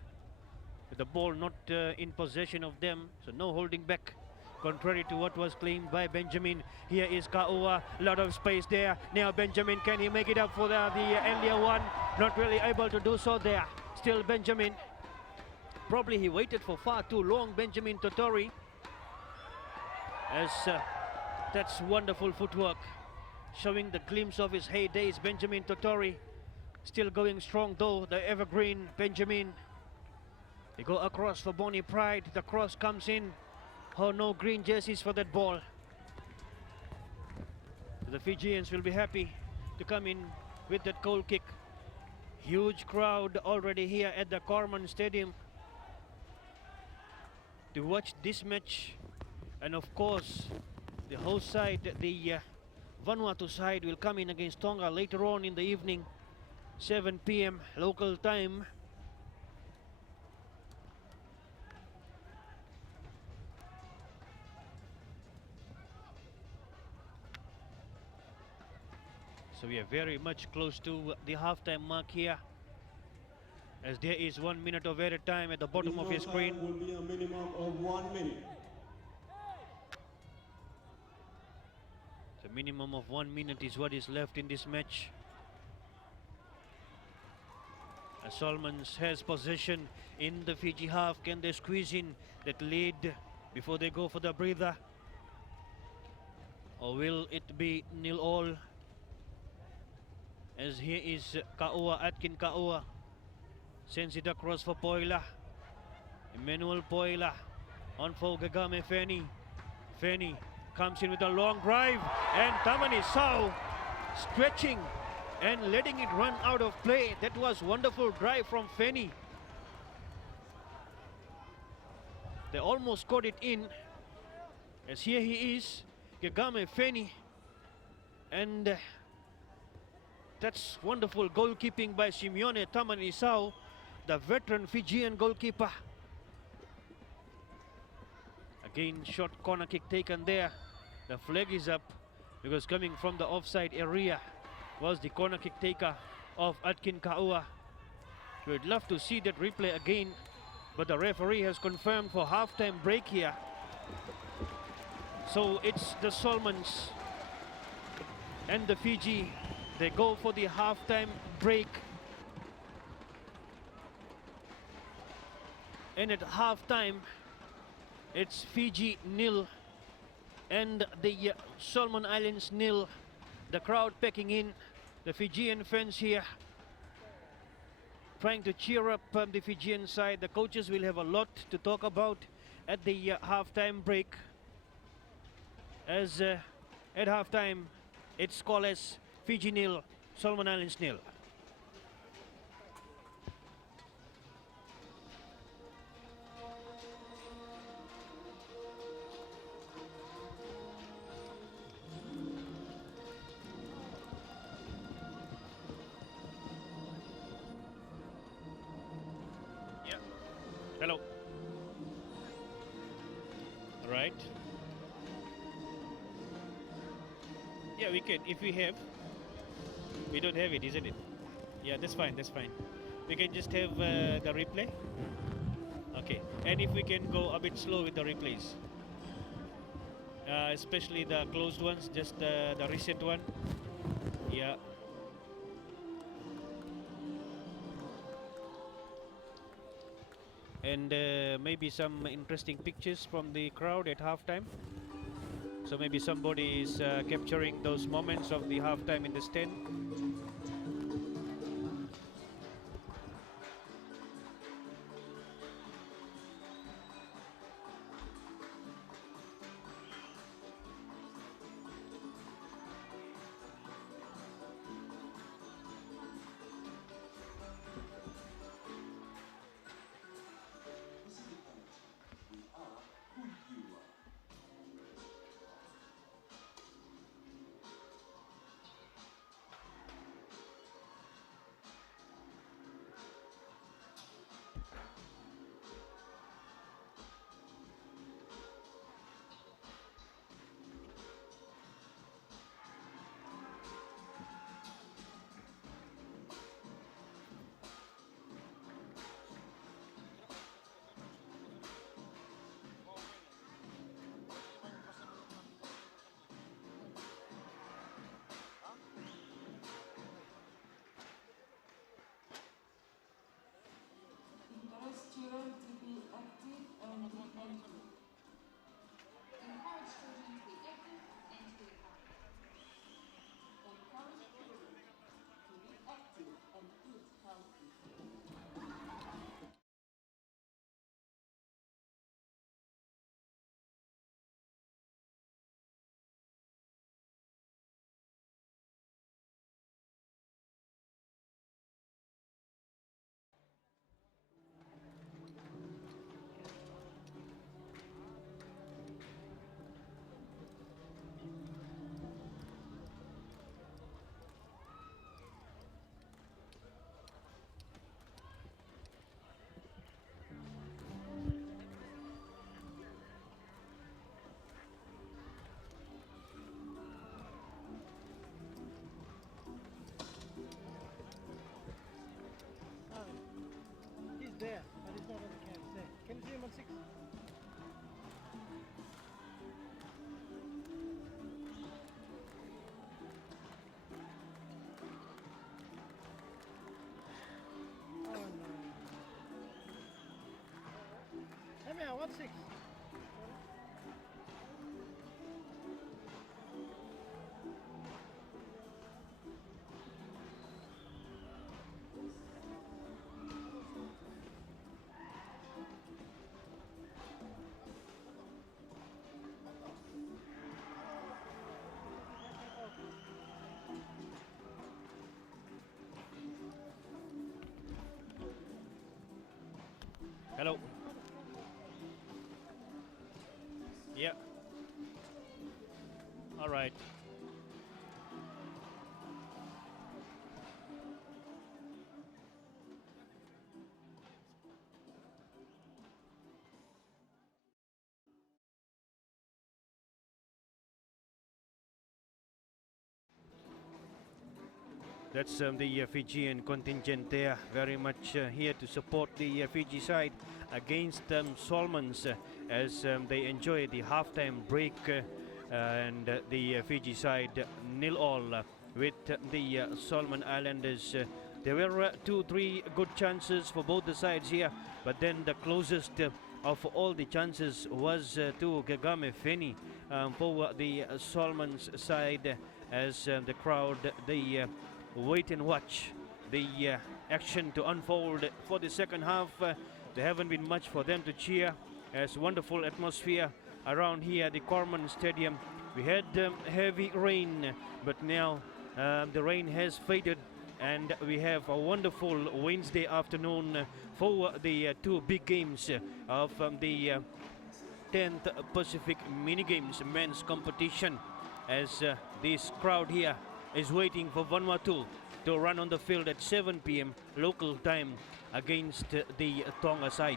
with the ball not in possession of them, so no holding back, contrary to what was claimed by Benjamin. Here is Kaua, lot of space there. Now Benjamin, can he make it up for the earlier one? Not really able to do so there. Still Benjamin. Probably he waited for far too long, Benjamin Totori, as that's wonderful footwork, showing the glimpse of his heydays. Benjamin Totori still going strong though, the evergreen Benjamin. They go across for Bonnie Pride. The cross comes in. Oh no, green jerseys for that ball. The Fijians will be happy to come in with that goal kick. Huge crowd already here at the Corman Stadium to watch this match. And of course, the host side, the Vanuatu side, will come in against Tonga later on in the evening, 7 p.m. local time. So we are very much close to the halftime mark here, as there is 1 minute of added time at the bottom of your screen. Will be a minimum of 1 minute. The minimum of 1 minute is what is left in this match. As Solomons has possession in the Fiji half. Can they squeeze in that lead before they go for the breather? Or will it be 0-0? As here is Kaua, Atkin Kaua. Sends it across for Poila. Emmanuel Poila on for Gagame Feni. Feni comes in with a long drive, and Tamani Sau stretching and letting it run out of play. That was wonderful drive from Feni. They almost got it in, as here he is, Gagame Feni, and that's wonderful goalkeeping by Simeone Tamani Sau, the veteran Fijian goalkeeper. Again, short corner kick taken there. The flag is up because coming from the offside area was the corner kick taker of Atkin Kaua. We'd love to see that replay again, but the referee has confirmed for halftime break here. So it's the Solomons and the Fiji. They go for the halftime break. And at halftime, it's Fiji 0 and the Solomon Islands 0. The crowd packing in. The Fijian fans here trying to cheer up the Fijian side. The coaches will have a lot to talk about at the halftime break. As at halftime, it's scoreless. Fiji 0, Solomon Islands 0. Yeah. Hello. All right. Yeah, we can if we have. We don't have it, isn't it? Yeah, that's fine, that's fine. We can just have the replay. Okay, and if we can go a bit slow with the replays. Especially the closed ones, just the recent one. Yeah. And maybe some interesting pictures from the crowd at halftime. So maybe somebody is capturing those moments of the halftime in the stand. Hello. Yeah. All right. That's the Fijian contingent there, very much here to support the Fiji side against Solomons as they enjoy the halftime break and the Fiji side 0-all with the Solomon Islanders. There were 2-3 good chances for both the sides here, but then the closest of all the chances was to Kagame Feni for the Solomons side as the crowd, they wait and watch the action to unfold for the second half. There haven't been much for them to cheer as wonderful atmosphere around here at the Corman Stadium. We had heavy rain, but now the rain has faded and we have a wonderful Wednesday afternoon for the two big games of the 10th Pacific Mini Games men's competition as this crowd here is waiting for Vanuatu to run on the field at 7 p.m. local time against the Tonga side.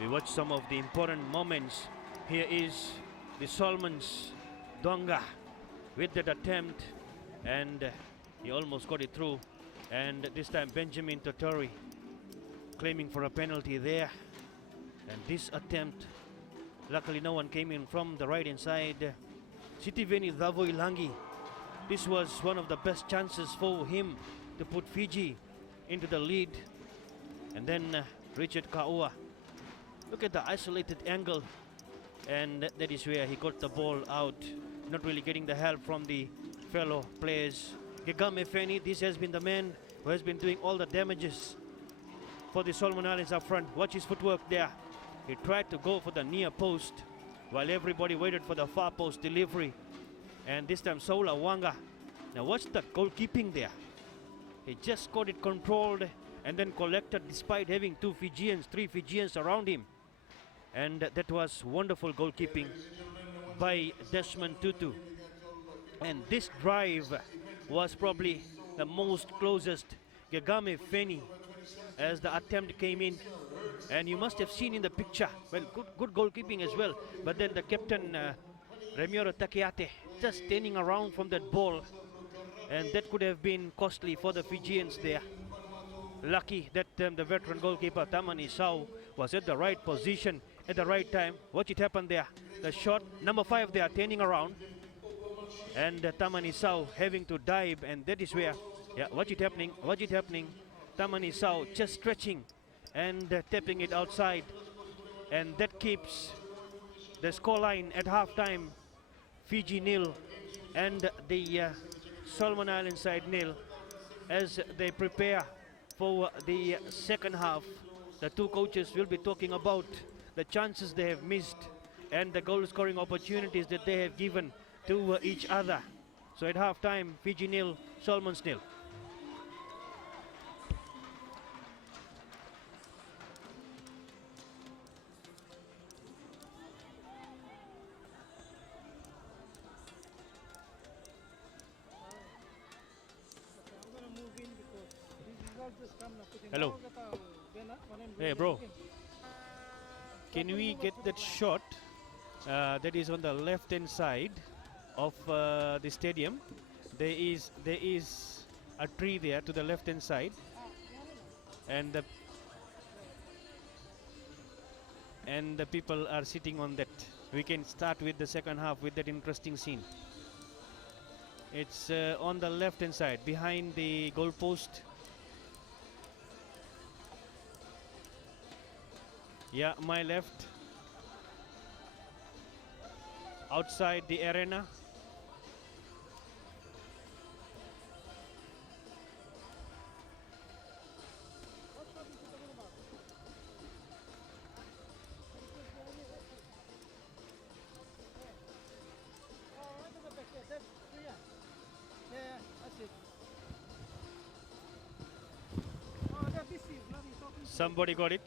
We watch some of the important moments. Here is the Solomons Donga with that attempt, and he almost got it through. And this time Benjamin Totori claiming for a penalty there. And this attempt, luckily no one came in from the right hand side. Sitiveni Davoilangi. This was one of the best chances for him to put Fiji into the lead. And then Richard Kaua. Look at the isolated angle. And that is where he got the ball out. Not really getting the help from the fellow players. Kagame Feni, this has been the man who has been doing all the damages for the Solomon Islands up front. Watch his footwork there. He tried to go for the near post while everybody waited for the far post delivery. And this time Saula Wanga. Now watch the goalkeeping there. He just got it controlled and then collected despite having three Fijians around him. And that was wonderful goalkeeping by Desmond Tutu. And this drive was probably the most closest Kagame Feni as the attempt came in. And you must have seen in the picture, well, good goalkeeping as well. But then the captain, Remioro Takeate, just standing around from that ball. And that could have been costly for the Fijians there. Lucky that the veteran goalkeeper, Tamani Sau, was at the right position at the right time. Watch it happen there. The shot, number 5 there, turning around. And Tamani Sau having to dive, and that is where, yeah, watch it happening. Tamani Sau just stretching and tapping it outside, and that keeps the scoreline at halftime Fiji 0 and the Solomon Island side 0 as they prepare for the second half. The two coaches will be talking about the chances they have missed and the goal scoring opportunities that they have given to each other. So at halftime, Fiji 0, Solomons 0. Hello. Hey, bro. Can we get that shot that is on the left hand side of the stadium? There is a tree there to the left hand side, and the people are sitting on that. We can start with the second half with that interesting scene. It's on the left hand side behind the goal post. Yeah, my left, outside the arena. Somebody got it.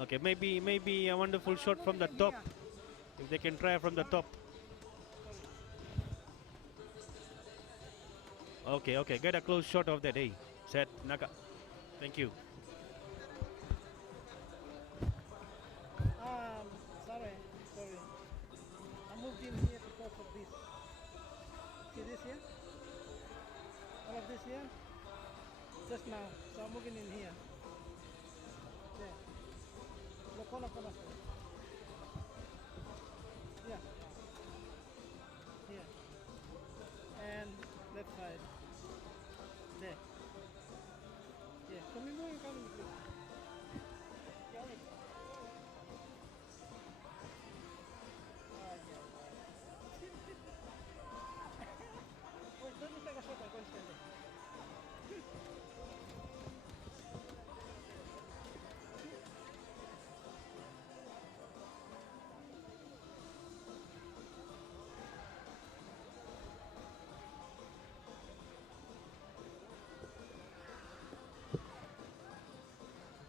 Okay, maybe a wonderful shot from the top. If they can try from the top. Okay, okay, get a close shot of that. Hey, set Naka. Thank you. Sorry, sorry. I moved in here because of this. See this here? All of this here? Just now. So I'm moving in here. There. Look, corner, corner. Yeah. Here. And left side. There. Yeah. So we move coming with this. Yeah. Wait, let me take a shot. I'm going to stand there.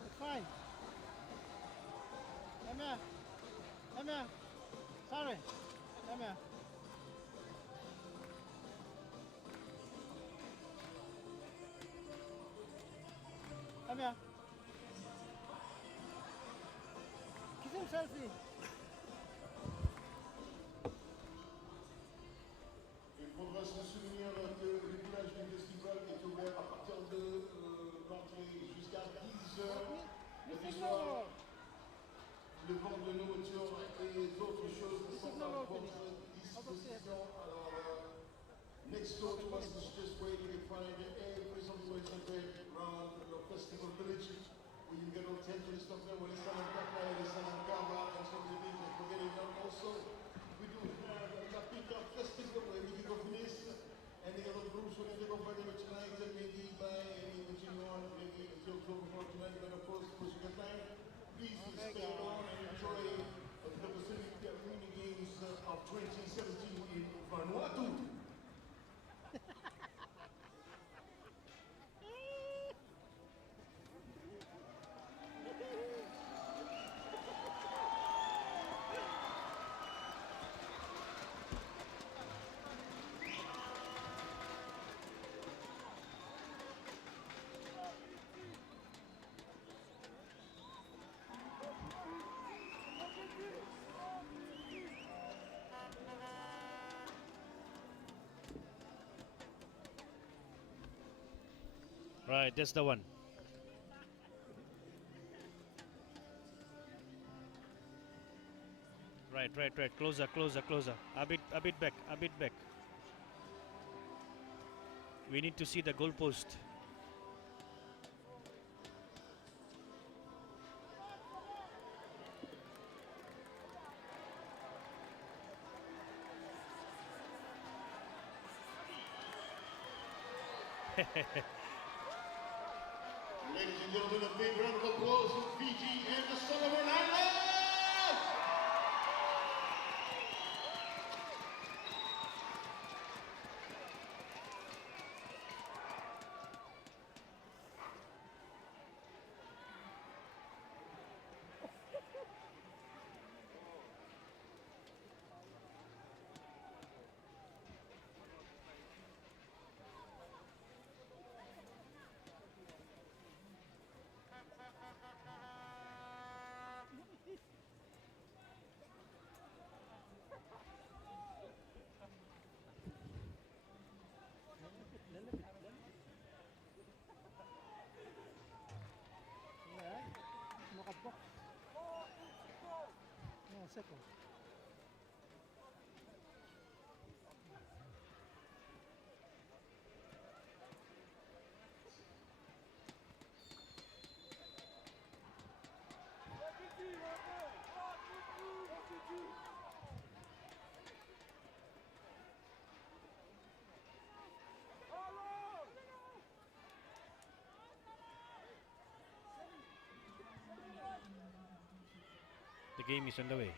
It's fine. Come here. Come here. Sorry. Come here. Come here. Kiss him selfie. Il faudra se souvenir que le village du festival est ouvert à partir de l'entrée jusqu'à 10 heures du soir. Le vent de nourriture et d'autres choses sont à votre disposition. Alors, next door to us is just where you can find every somewhere around the festival village. Where you get all tent and stuff there, where it's on Kaka, it's on Kava, and some of the things that we're getting done also. We do have a Pika festival where we go for this, and the other groups will get over there tonight, and maybe by any which you want, maybe until 12 o'clock tonight, but of course, you can time. Please stay on and enjoy the Pacific Mini Games of 2017 in Vanuatu. Right, that's the one. Right, right, right. Closer, closer, closer. A bit back, a bit back. We need to see the goalpost. Ladies and gentlemen, a big round of applause for Fiji and the Solomon Islands! No, second. game is underway.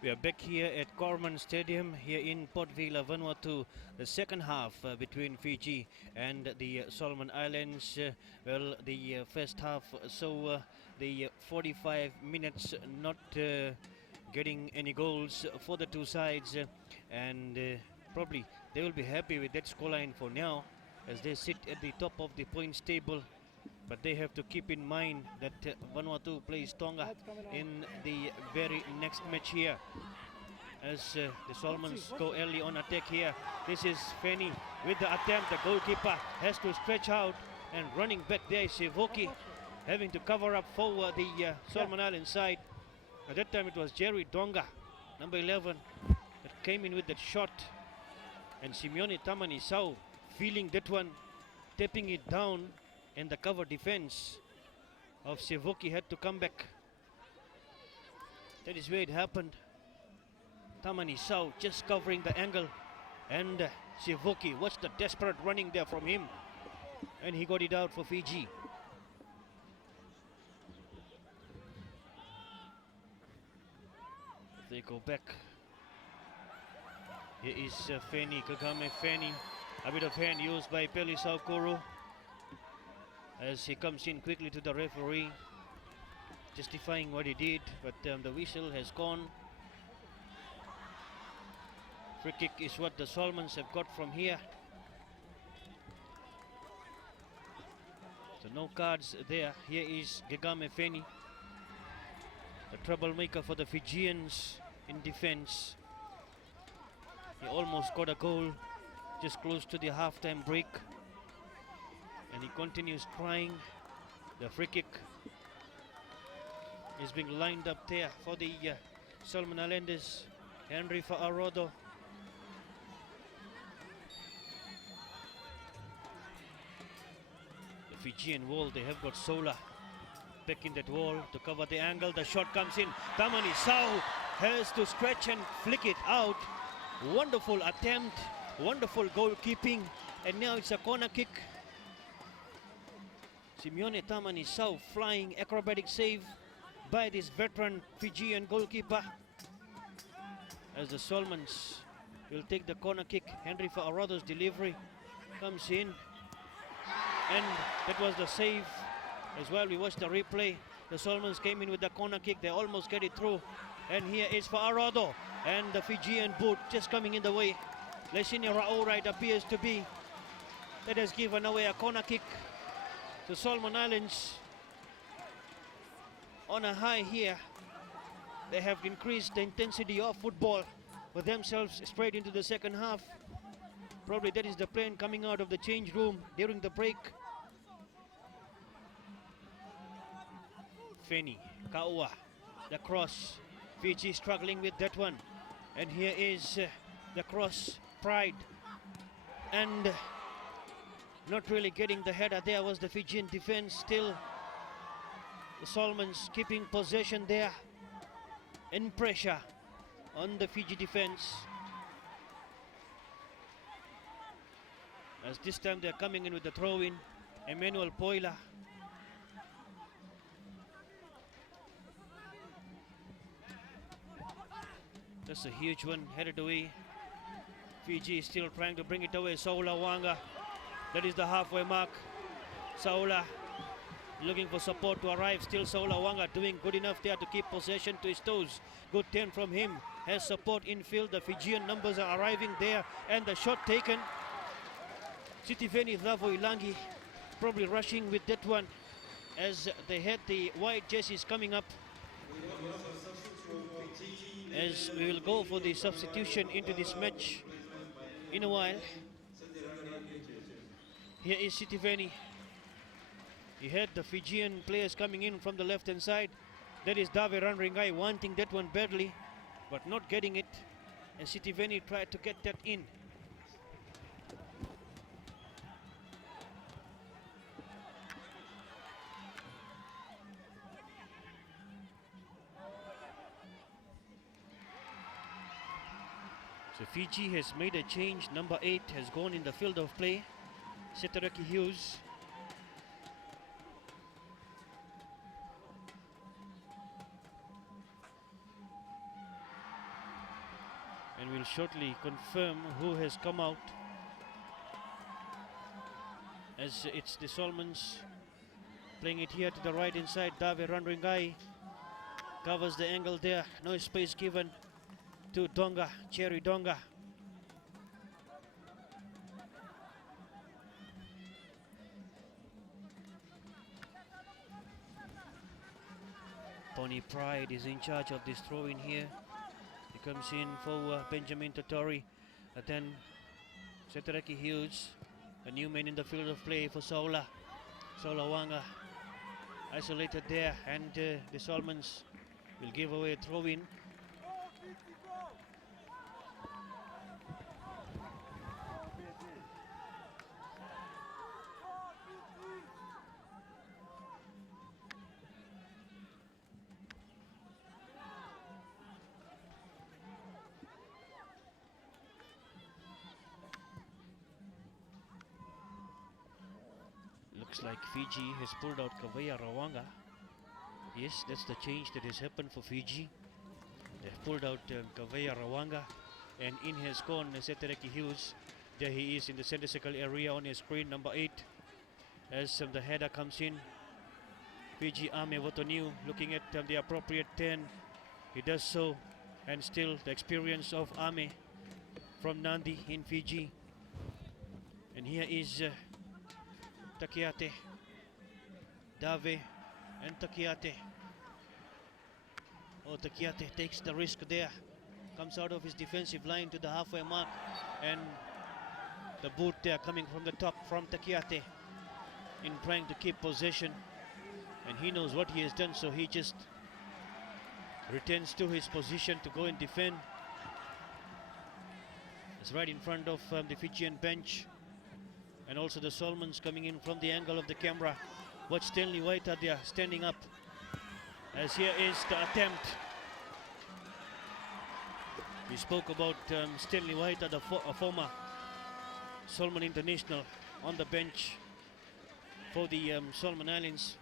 We are back here at Corman Stadium here in Port Vila, Vanuatu. The second half between Fiji and the Solomon Islands. Well, the first half, so the 45 minutes not getting any goals for the two sides, and probably they will be happy with that scoreline for now as they sit at the top of the points table. But they have to keep in mind that Vanuatu plays Tonga in the very next match here. As the Solomons go early on attack here. This is Feni with the attempt. The goalkeeper has to stretch out, and running back there is Sivoki having to cover up for the Solomon Island side. At that time it was Jerry Donga, number 11, that came in with that shot. And Simeone Tamanisau feeling that one, tapping it down, and the cover defense of Sivoki had to come back. That is where it happened. Tamanisau just covering the angle, and Sivoki, what's the desperate running there from him, and he got it out for Fiji. They go back. Here is Feni, Kagame Feni. A bit of hand used by Peli Saukuru as he comes in quickly to the referee, justifying what he did, but the whistle has gone. Free kick is what the Solomons have got from here. So no cards there. Here is Gegame Feni, the troublemaker for the Fijians in defense. He almost got a goal just close to the halftime break, and he continues trying. The free kick is being lined up there for the Solomon Islanders. Henry Fa'arodo. The Fijian wall, they have got Sola back in that wall to cover the angle. The shot comes in. Tamani Sau has to stretch and flick it out. Wonderful attempt, wonderful goalkeeping, and now it's a corner kick. Simeone Tamanisau flying acrobatic save by this veteran Fijian goalkeeper. As the Solomons will take the corner kick. Henry Fa'arodo's delivery comes in, and that was the save as well. We watched the replay. The Solomons came in with the corner kick. They almost get it through, and here is Fa'arodo, and the Fijian boot just coming in the way. Lesini Ra'o appears to be. That has given away a corner kick to Solomon Islands. On a high here, they have increased the intensity of football for themselves straight into the second half. Probably that is the plan coming out of the change room during the break. Feni, Kaua, the cross. Fiji struggling with that one. And here is the cross, Pride. And not really getting the header there was the Fijian defense. Still, the Solomons keeping possession there and pressure on the Fiji defense. As this time they're coming in with the throw-in, Emmanuel Poila. That's a huge one, headed away. Fiji is still trying to bring it away. Saula Wanga, that is the halfway mark. Saula looking for support to arrive. Still Saula Wanga doing good enough there to keep possession to his toes. Good turn from him. Has support infield. The Fijian numbers are arriving there, and the shot taken. Sitiveni Thavo Ilangi probably rushing with that one as they had the white jerseys coming up. As we will go for the substitution into this match in a while. Here is Sitiveni. He had the Fijian players coming in from the left hand side. That is Dave Ranringai wanting that one badly, but not getting it. And Sitiveni tried to get that in. So Fiji has made a change. Number 8 has gone in the field of play. Setaraki Hughes. And we'll shortly confirm who has come out, as it's the Solomons playing it here to the right inside. Dave Randringai covers the angle there. No space given to Donga, Cherry Donga. Pony Pride is in charge of this throw in here. He comes in for Benjamin Totori. And then Setaraki Hughes, a new man in the field of play for Saula. Saula Wanga isolated there, and the Solomons will give away a throw in. Looks like Fiji has pulled out Kavaya Rawanga. Yes, that's the change that has happened for Fiji. They've pulled out Kavaya Rawanga, and in has gone Setaraki Hughes. There he is in the center circle area on his screen, number 8. As the header comes in, Fiji Ame Wotoniu looking at the appropriate 10. He does so, and still the experience of Ame from Nandi in Fiji. And here is Takiate, Dave and Takiate. Oh, Takiate takes the risk there. Comes out of his defensive line to the halfway mark. And the boot there coming from the top from Takiate in trying to keep possession. And he knows what he has done, so he just returns to his position to go and defend. It's right in front of the Fijian bench. And also the Solomons coming in from the angle of the camera. Watch Stanley White there standing up, as here is the attempt. We spoke about Stanley White, the former Solomon international, on the bench for the Solomon Islands.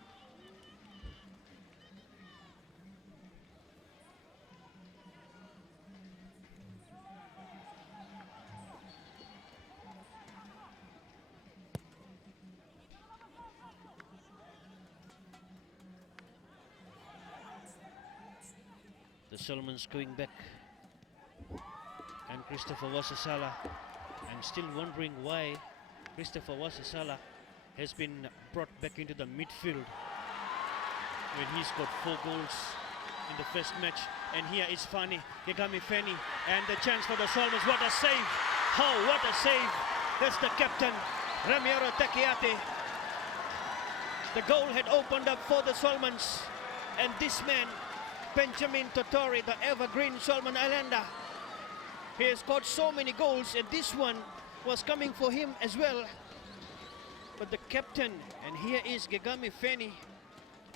The Solomons going back, and Christopher Wasasala. I'm still wondering why Christopher Wasasala has been brought back into the midfield when he's got 4 goals in the first match. And here is Fani, Gegami Feni, and the chance for the Solomons. What a save! Oh, what a save! That's the captain, Ramiro Takiate. The goal had opened up for the Solomons, and this man, Benjamin Totori, the evergreen Solomon Islander, he has scored so many goals, and this one was coming for him as well. But the captain, and here is Gegami Feni,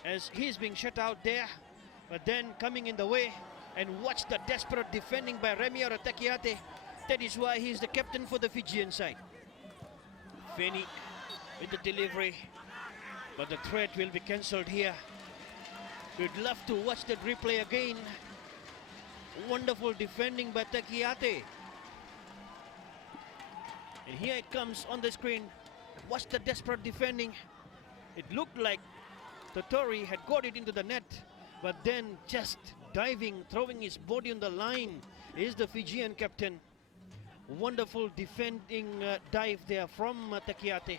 as he's being shut out there, but then coming in the way, and watch the desperate defending by Ramiro Takiate. That is why he's the captain for the Fijian side. Feni with the delivery, but the threat will be cancelled here. We'd love to watch that replay again. Wonderful defending by Takiate. And here it comes on the screen. Watch the desperate defending. It looked like Totori had got it into the net, but then just diving, throwing his body on the line is the Fijian captain. Wonderful defending dive there from Takiate.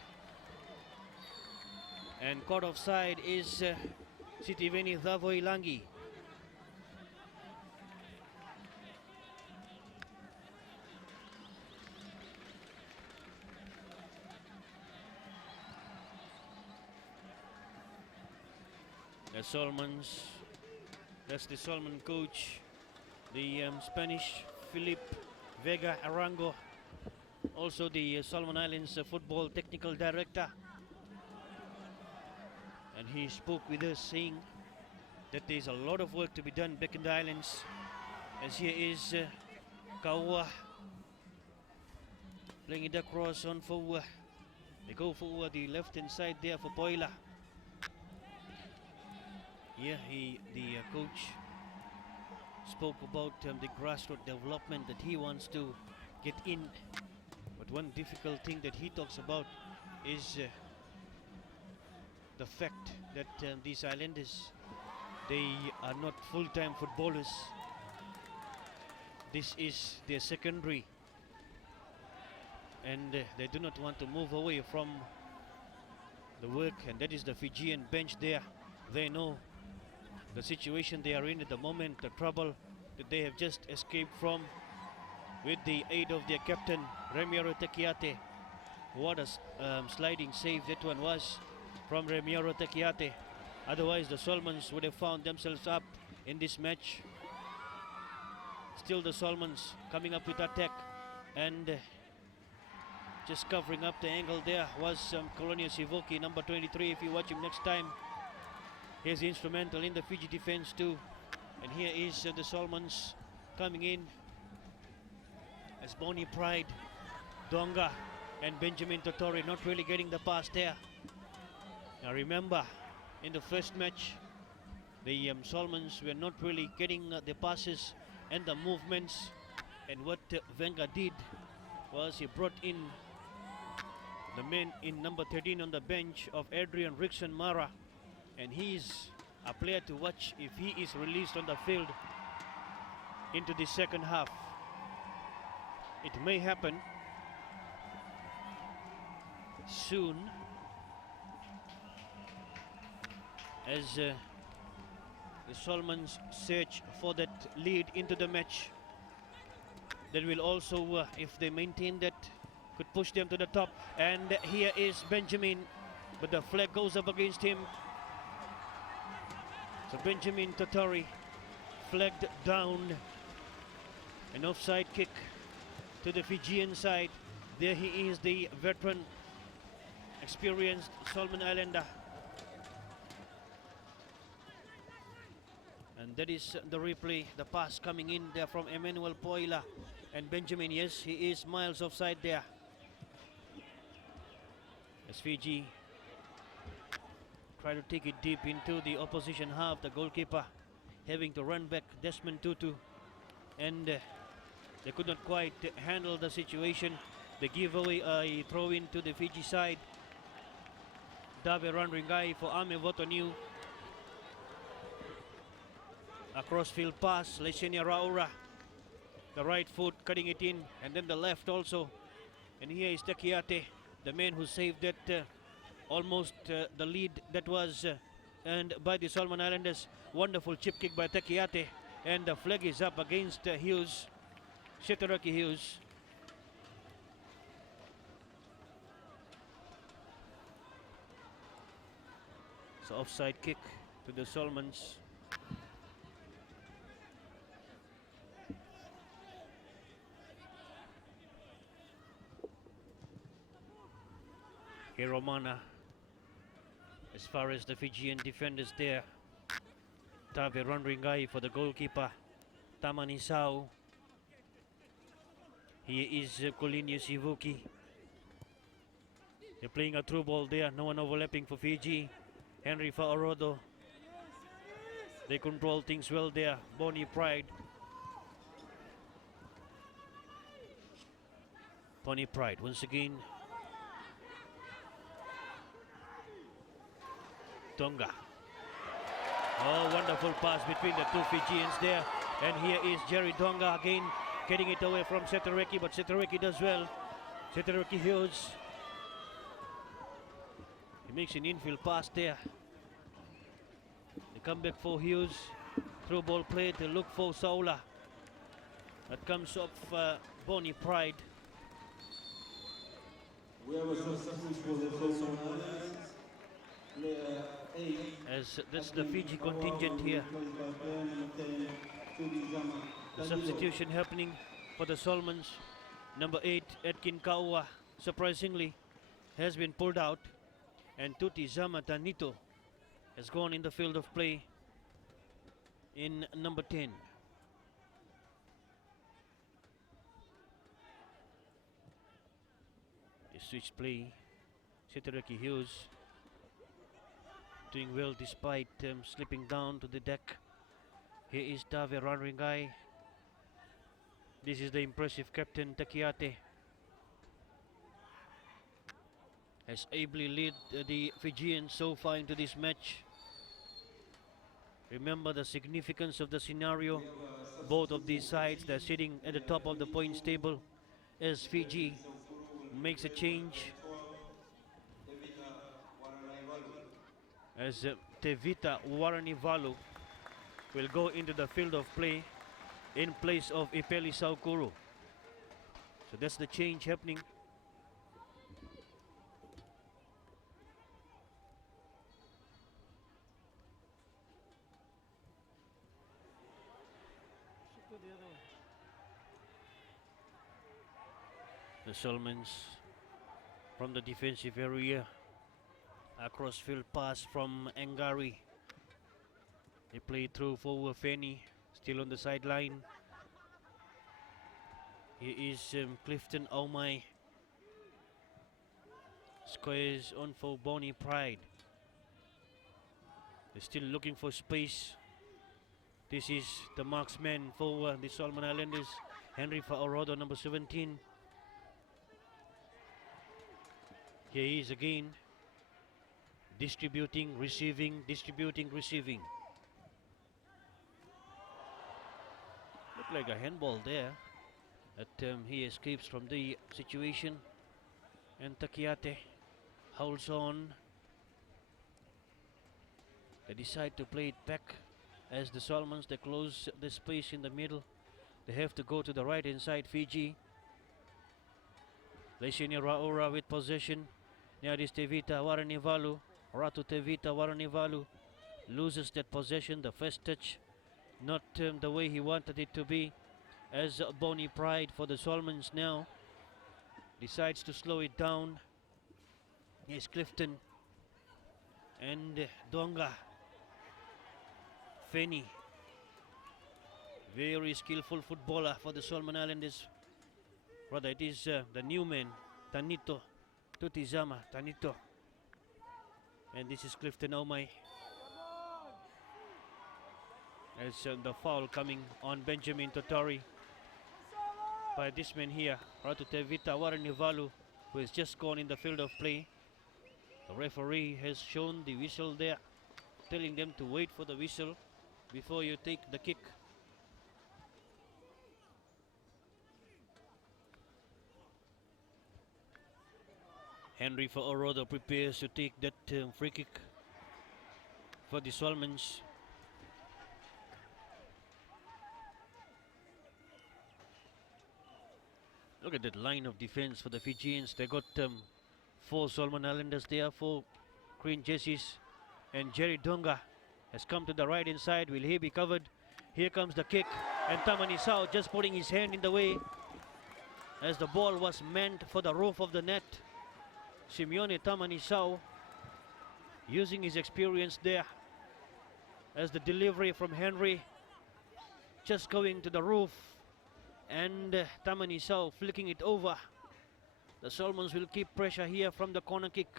And caught offside is Sitiveni Thavoilangi. The Solomons, that's the Solomon coach, the Spanish Philip Vega Arango, also the Solomon Islands football technical director. And he spoke with us saying that there's a lot of work to be done back in the islands, as here is Kaua Playing it across on for they go for the left hand side there for Poila. Yeah, the coach spoke about the grassroots development that he wants to get in. But one difficult thing that he talks about is the fact that these islanders, they are not full-time footballers. This is their secondary, and they do not want to move away from the work, and that is the Fijian bench there. They know the situation they are in at the moment, the trouble that they have just escaped from, with the aid of their captain Remiero Tekiate. What a sliding save that one was from Remiero Tekiate. Otherwise the Solomons would have found themselves up in this match. Still the Solomons coming up with attack, and just covering up the angle there was Colonia Sivoki, number 23. If you watch him next time, he's instrumental in the Fiji defense too. And here is the Solomons coming in as Boni Pride, Donga and Benjamin Totori not really getting the pass there. Now remember, in the first match, the Solomons were not really getting the passes and the movements, and what Venga did was he brought in the man in number 13 on the bench of Adrian Rickson Mara, and he's a player to watch if he is released on the field into the second half. It may happen soon, as the Solomons search for that lead into the match. That will also, if they maintain that, could push them to the top. And here is Benjamin, but the flag goes up against him. So Benjamin Totori flagged down. An offside kick to the Fijian side. There he is, the veteran, experienced Solomon Islander. And that is the replay, the pass coming in there from Emmanuel Poila. And Benjamin, yes, he is miles offside there. As Fiji try to take it deep into the opposition half, the goalkeeper having to run back Desmond Tutu. And they could not quite handle the situation. They give away a throw in to the Fiji side. Dave Ranringai for Ame Votoniu. A crossfield pass, Lesenia Raura. The right foot cutting it in, and then the left also. And here is Tekiate, the man who saved that almost the lead that was earned by the Solomon Islanders. Wonderful chip kick by Tekiate, and the flag is up against Hughes, Shetaraki Hughes. So offside kick to the Solomons. Romana, as far as the Fijian defenders there. Tave Ranringai for the goalkeeper, Tamani Sau. Here is Colinia Sivuki. They're playing a through ball there, no one overlapping for Fiji. Henry Fa'arodo. They control things well there. Boni Pride. Boni Pride once again. Tonga. Oh, wonderful pass between the two Fijians there. And here is Jerry Tonga again, getting it away from Setareki, but Setareki does well. Setareki Hughes. He makes an infield pass there. They come back for Hughes. Through ball play to look for Saula. That comes off Boni Pride. We have a substitute for the Solomon Islands. As that's the Fiji contingent here. The substitution happening for the Solomons. Number 8, Edkin Kaua, surprisingly, has been pulled out. And Tuti Zama Tanito has gone in the field of play in number 10. switch play. Shitaraki Hughes doing well despite slipping down to the deck. Here is Dave Ranringai. This is the impressive captain Takiate. Has ably led the Fijians so far into this match. Remember the significance of the scenario. Both of these sides, they're sitting at the top of the points table as Fiji makes a change. As Tevita Waranivalu will go into the field of play in place of Ipeli Saukuru. So that's the change happening. The Solomons from the defensive area. A crossfield pass from Angari. They play through for Feni, still on the sideline. Here is Clifton Omai. Squares on for Bonnie Pride. They're still looking for space. This is the marksman for the Solomon Islanders, Henry Faorodo, number 17. Here he is again. Distributing, receiving, distributing, receiving. Looked like a handball there. But he escapes from the situation. And Takiate holds on. They decide to play it back as the Solomons, they close the space in the middle. They have to go to the right hand side, Fiji. Leishini Raura with possession. Now it is Tevita Waranivalu. Ratu Tevita Waranivalu loses that possession. The first touch not the way he wanted it to be, as Bonnie Pride for the Solomons now decides to slow it down. Here's Clifton and Donga. Feni, very skillful footballer for the Solomon Islanders. Rather, it is the new man, Tanito Tutizama, Tanito. And this is Clifton Omai. As the foul coming on Benjamin Totori by this man here, Ratu Tevita Waranivalu, who has just gone in the field of play. The referee has shown the whistle there, telling them to wait for the whistle before you take the kick. Henry Faorodo prepares to take that free kick for the Solomons. Look at that line of defense for the Fijians. They got 4 Solomon Islanders there, 4 green jerseys. And Jerry Donga has come to the right inside. Will he be covered? Here comes the kick. And Tamani Sao just putting his hand in the way as the ball was meant for the roof of the net. Simeone Tamani Sao using his experience there as the delivery from Henry just going to the roof, and Tamani Sao flicking it over. The Solomons will keep pressure here from the corner kick.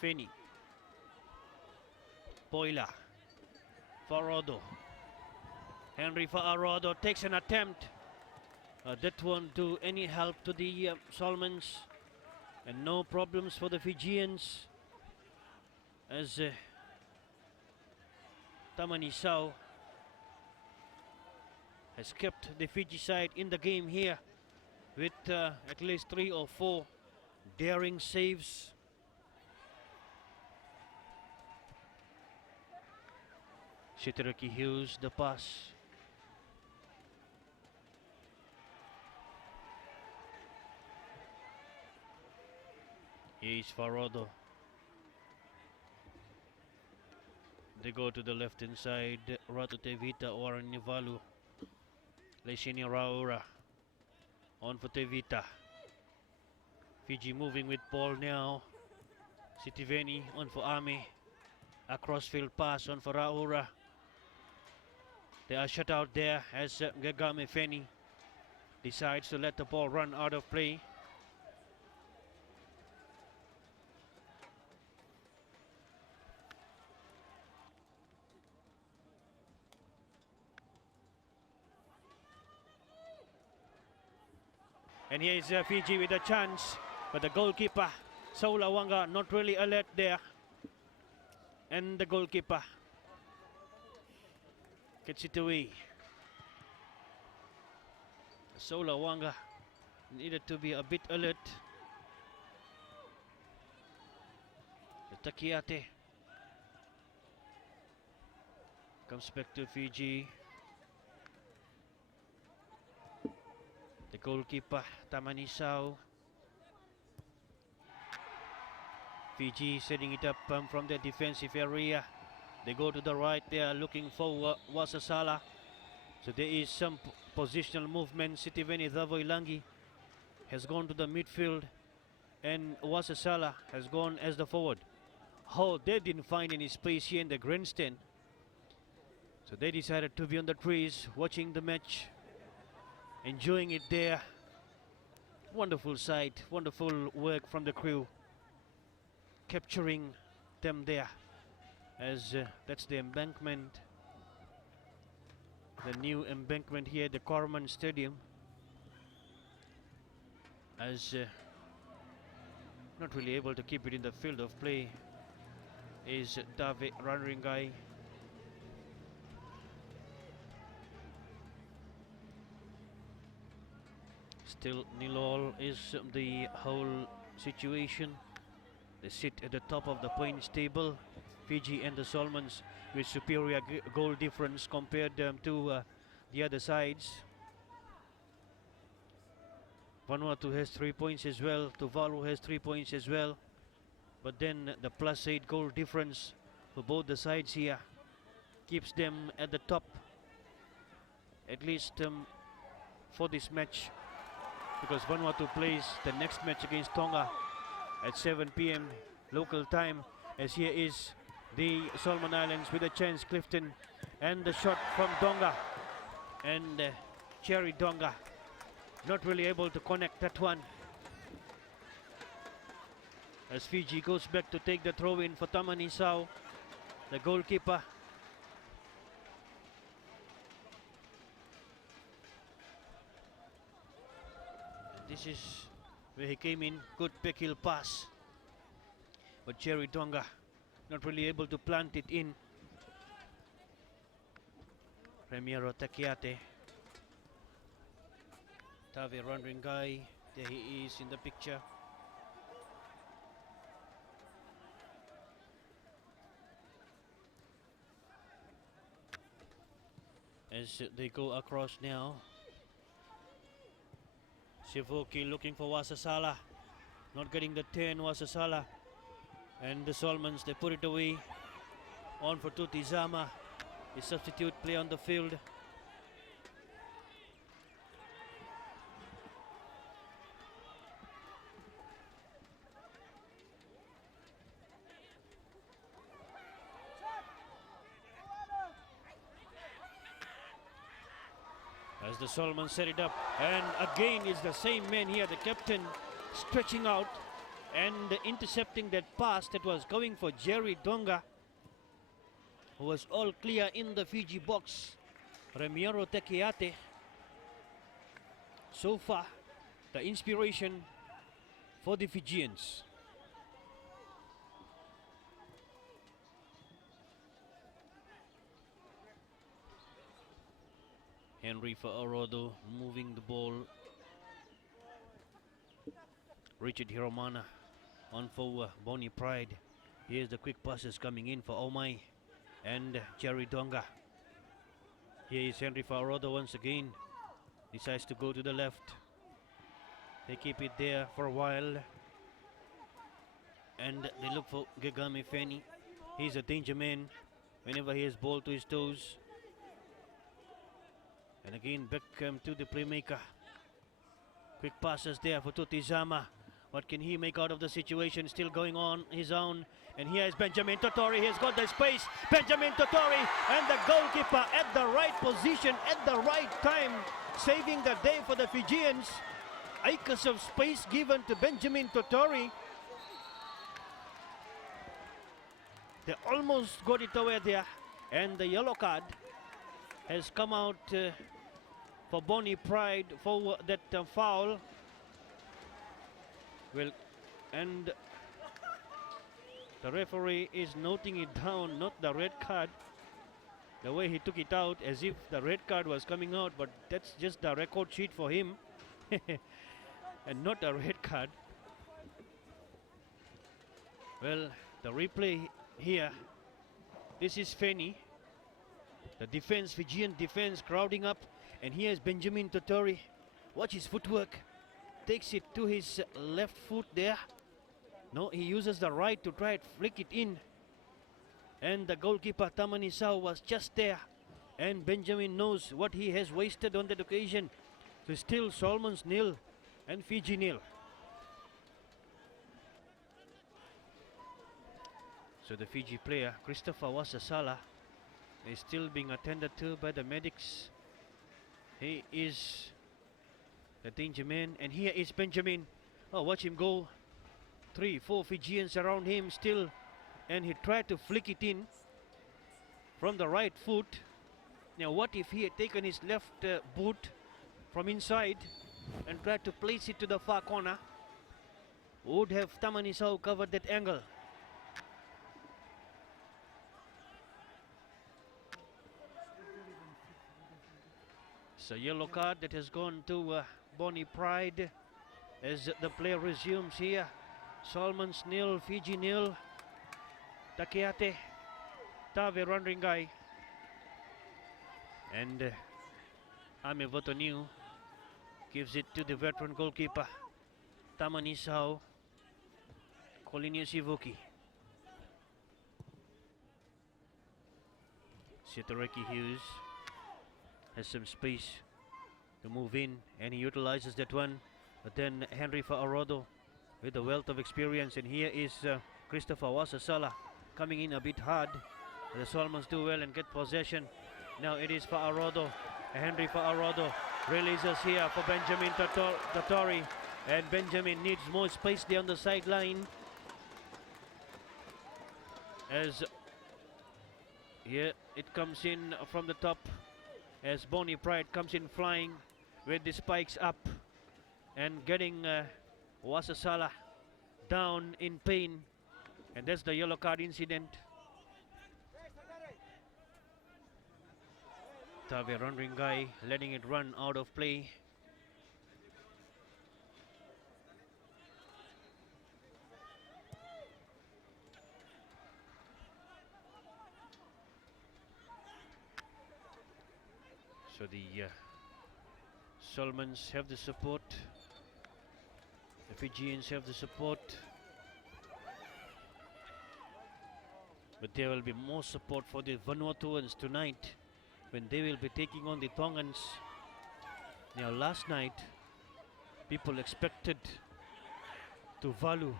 Feni, Poila, Faorodo. Henry Faorodo takes an attempt. That won't do any help to the Solomons. And no problems for the Fijians as Tamani Sao has kept the Fiji side in the game here with at least 3 or 4 daring saves. Shitaraki Hughes, the pass. Here is Faorodo. They go to the left hand side. Ratu Tevita Waranivalu. Leishini Raura. On for Tevita. Fiji moving with ball now. Sitiveni on for Ame. A crossfield pass on for Raura. They are shut out there as Gagame Feni decides to let the ball run out of play. And here is Fiji with a chance, but the goalkeeper, Saulawanga, not really alert there. And the goalkeeper gets it away. Saulawanga needed to be a bit alert. The Takiate comes back to Fiji. The goalkeeper, Tamanisau. Fiji setting it up from the defensive area. They go to the right, they are looking for Wasasala. So there is some positional movement. Sitiveni Davoilangi has gone to the midfield and Wasasala has gone as the forward. Oh, they didn't find any space here in the grandstand. So they decided to be on the trees, watching the match, enjoying it there. Wonderful sight, wonderful work from the crew, capturing them there, as that's the embankment, the new embankment here at the Corman Stadium, as not really able to keep it in the field of play is David Ranringai. Still nil-all is the whole situation. They sit at the top of the points table, Fiji and the Solomons, with superior goal difference compared to the other sides. Vanuatu has 3 points as well, Tuvalu has 3 points as well, but then the +8 goal difference for both the sides here keeps them at the top, at least for this match, because Vanuatu plays the next match against Tonga at 7 p.m. local time, as here is the Solomon Islands with a chance. Clifton and the shot from Donga, and Cherry Donga not really able to connect that one, as Fiji goes back to take the throw in for Tamanisau, the goalkeeper. This is where he came in, good backheel pass, but Cherry Donga not really able to plant it in. Ramiro Takiate, Tavi Ranringai, there he is in the picture. As they go across now, Sivoki looking for Wasasala, not getting the 10. Wasasala and the Solomons, they put it away. On for Tutizama, the substitute play on the field. As the Solomons set it up, and again is the same man here, the captain, stretching out and intercepting that pass that was going for Jerry Donga, who was all clear in the Fiji box. Ramiro Takiate, so far the inspiration for the Fijians. Henry for Orodo, moving the ball. Richard Hiromana on for Bonnie Pride. Here's the quick passes coming in for Omai and Jerry Donga. Here is Henry for Orodo once again. Decides to go to the left. They keep it there for a while, and they look for Gegame Feni. He's a danger man whenever he has ball to his toes. And again back to the playmaker. Quick passes there for Tutizama. What can he make out of the situation? Still going on his own. And here is Benjamin Totori. He's got the space. Benjamin Totori, and the goalkeeper at the right position at the right time, saving the day for the Fijians. Acres of space given to Benjamin Totori. They almost got it away there. And the yellow card has come out for Bonnie Pride for that foul. Well, and the referee is noting it down, not the red card. The way he took it out as if the red card was coming out, but that's just the record sheet for him and not a red card. Well, the replay here. This is Feni. The defense, Fijian defense crowding up. And here's Benjamin Totori. Watch his footwork. Takes it to his left foot there. No, he uses the right to try and flick it in. And the goalkeeper Tamanisau was just there. And Benjamin knows what he has wasted on that occasion. So still Solomons nil and Fiji nil. So the Fiji player, Christopher Wasasala, is still being attended to by the medics. He is the danger man. And here is Benjamin. Oh, watch him go. 3-4 Fijians around him still. And he tried to flick it in from the right foot. Now what if he had taken his left boot from inside and tried to place it to the far corner? Would have Tamanisau covered that angle? It's a yellow card that has gone to Bonnie Pride as the play resumes here. Solomons nil, Fiji nil. Takeate, Tave Randringai, and Ame Votoniu gives it to the veteran goalkeeper Tamanisau Colinius Ivuki. Sitareki Hughes has some space to move in, and he utilizes that one. But then Henry Fa'arodo with a wealth of experience, and here is Christopher Wasasala coming in a bit hard. The Solomons do well and get possession. Now it is Fa'arodo. Henry Fa'arodo releases here for Benjamin Totori, and Benjamin needs more space there on the sideline. As here it comes in from the top as Bonnie Pride comes in flying with the spikes up and getting Wasasala down in pain, and that's the yellow card incident. Tave Randringai letting it run out of play. So the Solomons have the support, the Fijians have the support, but there will be more support for the Vanuatuans tonight when they will be taking on the Tongans. Now last night people expected Tuvalu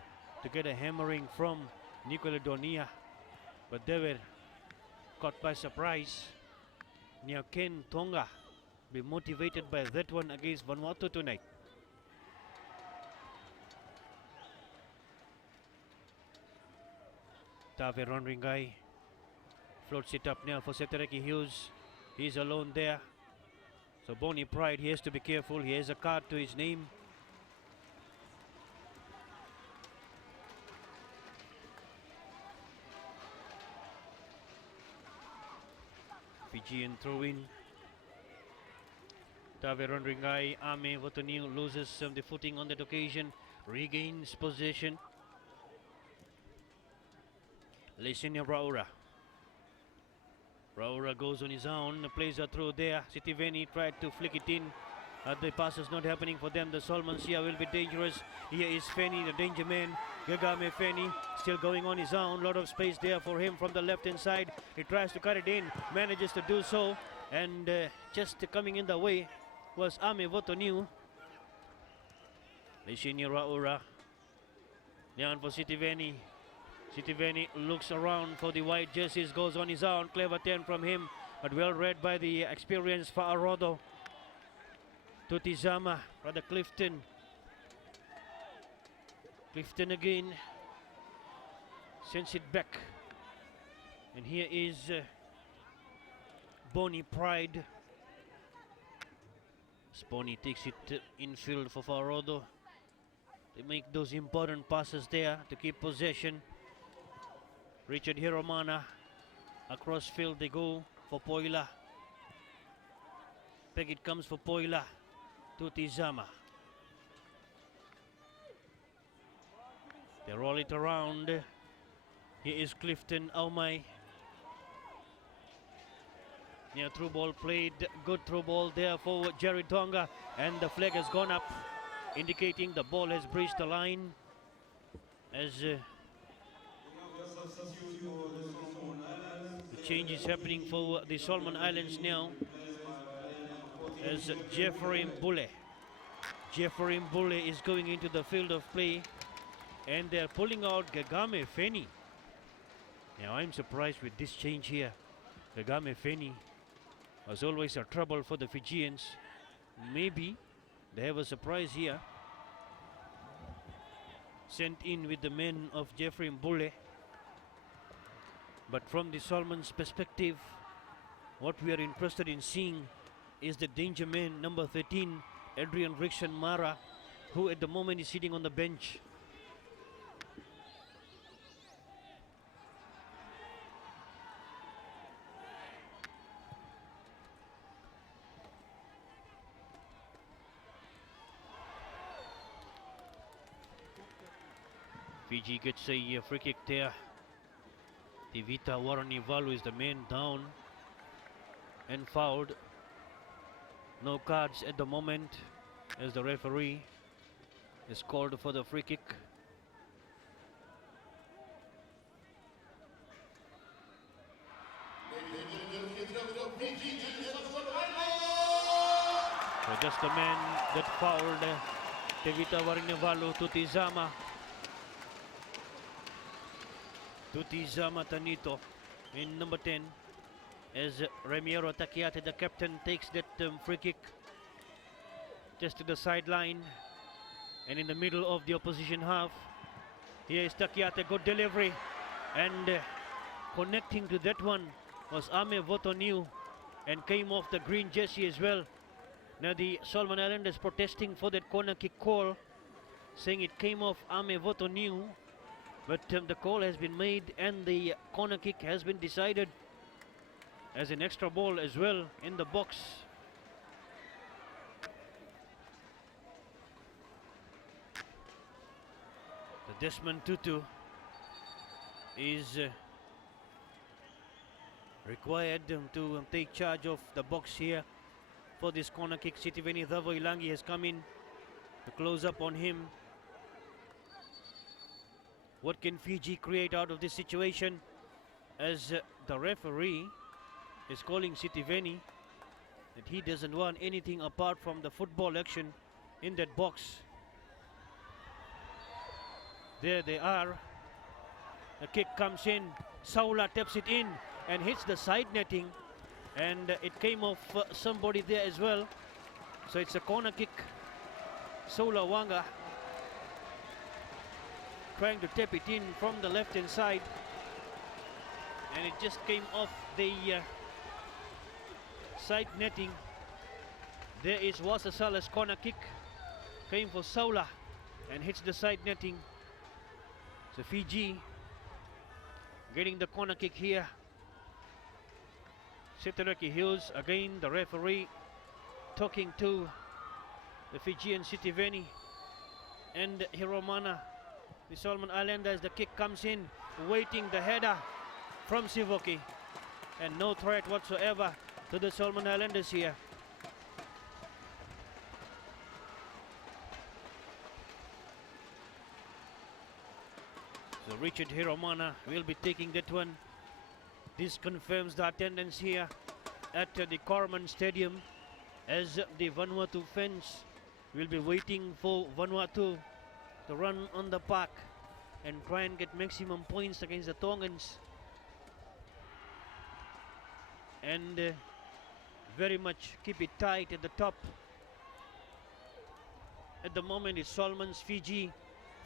to get a hammering from New Caledonia, but they were caught by surprise. Now can Tonga be motivated by that one against Vanuatu tonight? Tave Randringai floats it up now for Setareki Hughes. He's alone there. So Bonnie Pride, he has to be careful. He has a card to his name. Fijian throw in. Tave Randringai, Ame Votoniu loses some the footing on that occasion, regains possession. Lesinia Raura. Raura goes on his own, plays a throw there. Sitiveni tried to flick it in. The pass is not happening for them. The Solomons here will be dangerous. Here is Feni, the danger man. Gagame Feni still going on his own. Lot of space there for him from the left hand side. He tries to cut it in, manages to do so. And just coming in the way was Ame Votoniu. Lesinia Raura. Down for Sitiveni. Sitiveni looks around for the white jerseys, goes on his own. Clever 10 from him, but well read by the experienced Fa'arodo. Tutizama, rather Clifton. Clifton again. Sends it back. And here is Bonnie Pride. Bonnie takes it infield for Fa'arodo. They make those important passes there to keep possession. Richard Hiromana. Across field they go for Poila. Back it comes for Poila to Tizama. They roll it around. Here is Clifton Aumai. Near through ball played. Good through ball there for Jerry Tonga. And the flag has gone up, indicating the ball has breached the line. As the change is happening for the Solomon Islands now. As Jeffrey Mbule is going into the field of play. And they're pulling out Gagame Feni. Now I'm surprised with this change here. Gagame Feni was always a trouble for the Fijians. Maybe they have a surprise here. Sent in with the men of Jeffrey Mbule. But from the Solomon's perspective, what we are interested in seeing is the danger man, number 13, Adrian Rickson Mara, who at the moment is sitting on the bench. Fiji gets a free kick there. Tivita Waranivalu is the man down and fouled. No cards at the moment as the referee is called for the free kick. So just the man that fouled Tivita Waranivalu to Tizama. Tizama Tanito in number 10 as Ramiero Takiate, the captain, takes that free kick just to the sideline and in the middle of the opposition half. Here is Takiate, good delivery, and connecting to that one was Ame Votoniu and came off the green jersey as well. Now the Solomon Islanders protesting for that corner kick call, saying it came off Ame Votoniu. But the call has been made and the corner kick has been decided as an extra ball as well in the box. The Desmond Tutu is required to take charge of the box here for this corner kick. Sitiveni Thavoilangi has come in to close up on him. What can Fiji create out of this situation as the referee is calling Sitiveni that he doesn't want anything apart from the football action in that box. There they are. The kick comes in. Saula taps it in and hits the side netting, and it came off somebody there as well. So it's a corner kick. Saula Wanga trying to tap it in from the left hand side, and it just came off the side netting. There is Wasasala's corner kick, came for Saula and hits the side netting. So Fiji getting the corner kick here. Sitaraki Hills again, the referee talking to the Fijian Sitiveni and Hiromana. The Solomon Islanders, the kick comes in, waiting the header from Sivoki, and no threat whatsoever to the Solomon Islanders here. So Richard Hiromana will be taking that one. This confirms the attendance here at the Corman Stadium, as the Vanuatu fans will be waiting for Vanuatu to run on the park and try and get maximum points against the Tongans, and very much keep it tight at the top. At the moment it's Solomon's, Fiji,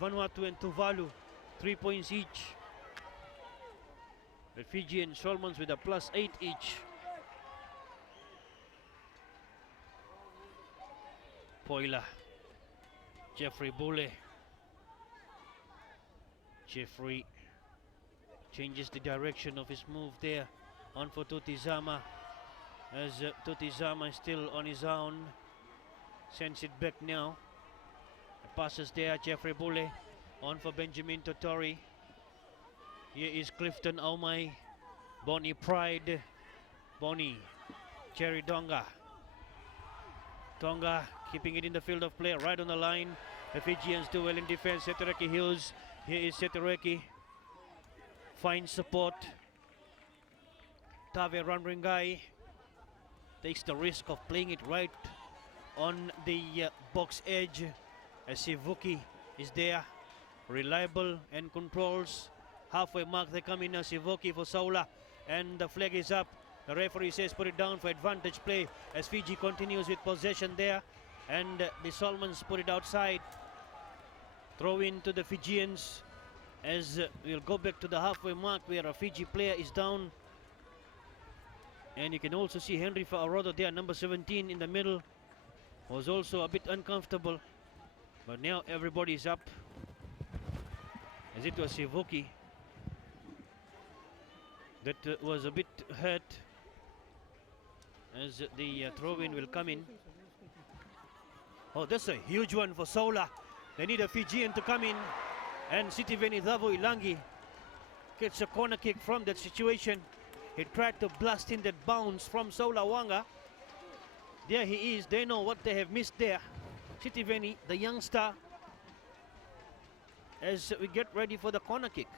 Vanuatu and Tuvalu, 3 points each. The Fiji and Solomons with a +8 each. Poila, Jeffrey Bule Jeffrey changes the direction of his move there. On for Tutizama, as Tutizama is still on his own. Sends it back now. Passes there, Jeffrey Bule. On for Benjamin Totori. Here is Clifton Aumai. Bonnie Pride. Bonnie. Jerry Donga. Tonga keeping it in the field of play, right on the line. The Fijians do well in defense. Setereki Hughes. Here is Setereki. Finds support. Tave Ranringai takes the risk of playing it right on the box edge, as Sivuki is there, reliable and controls. Halfway mark they come in, Sivuki for Saula, and the flag is up. The referee says put it down for advantage play, as Fiji continues with possession there, and the Solomons put it outside. Throw in to the Fijians, as we'll go back to the halfway mark where a Fiji player is down. And you can also see Henry Fa'arodo there, number 17 in the middle, was also a bit uncomfortable. But now everybody's up, as it was Sivuki that was a bit hurt, as the throw-in will come in. Oh, that's a huge one for Sola. They need a Fijian to come in, and Sitiveni Davo Ilangi gets a corner kick from that situation. He tried to blast in that bounce from Sola Wanga. There he is. They know what they have missed there. Sitiveni, the youngster, as we get ready for the corner kick.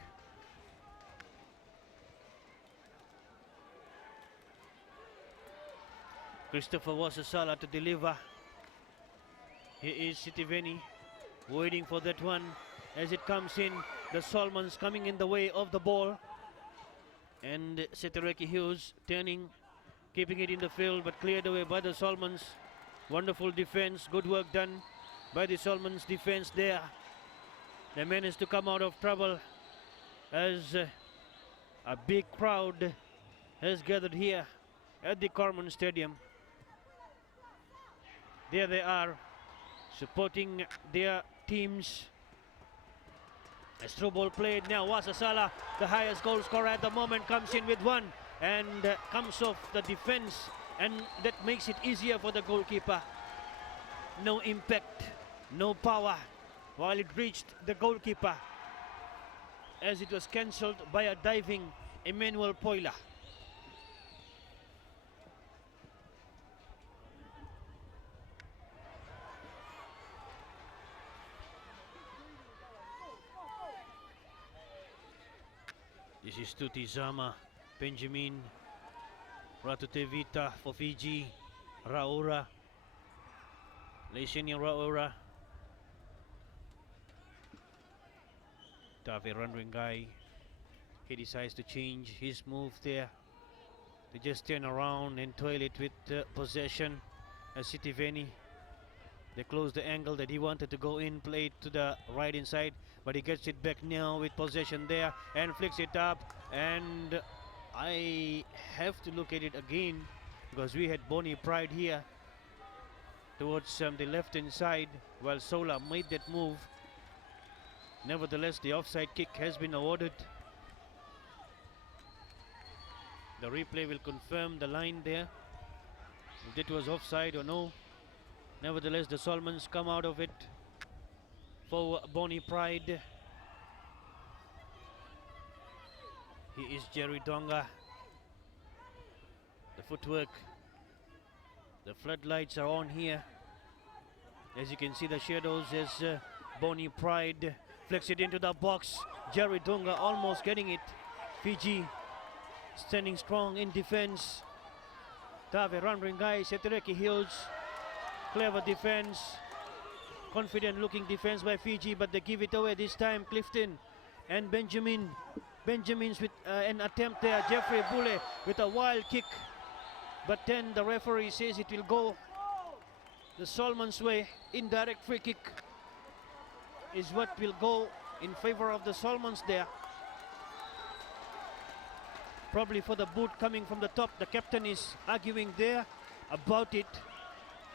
Christopher Wasasala to deliver. Here is Sitiveni waiting for that one as it comes in. The Solomons coming in the way of the ball. And Setereki Hughes turning, keeping it in the field, but cleared away by the Solomons. Wonderful defense, good work done by the Solomons defense there. They managed to come out of trouble, as a big crowd has gathered here at the Corman Stadium. There they are, supporting their teams. As through ball played now, Wasasala, the highest goal scorer at the moment, comes in with one and comes off the defense, and that makes it easier for the goalkeeper. No impact, no power, while it reached the goalkeeper, as it was cancelled by a diving Emmanuel Poila. This is Tutizama, Benjamin, Ratutevita for Fiji, Raura, Leisenia Raura, Tave Ranringai. He decides to change his move there, to just turn around and toil it with possession. As Sitiveni, they close the angle that he wanted to go in, play it to the right inside, but he gets it back now with possession there and flicks it up. And I have to look at it again, because we had Bonnie Pride here towards the left hand side while Sola made that move. Nevertheless, the offside kick has been awarded. The replay will confirm the line there, if it was offside or no. Nevertheless, the Solomons come out of it for Bonnie Pride. He is Jerry Donga. The footwork, the floodlights are on here. As you can see, the shadows as Bonnie Pride flicks it into the box. Jerry Donga almost getting it. Fiji standing strong in defense. Tave Ranringai, Setereki Hughes. Clever defense, confident looking defense by Fiji, but they give it away this time. Clifton and Benjamin's with an attempt there. Jeffrey Bule with a wild kick, but then the referee says it will go the Solomons' way. Indirect free kick is what will go in favor of the Solomons there. Probably for the boot coming from the top. The captain is arguing there about it,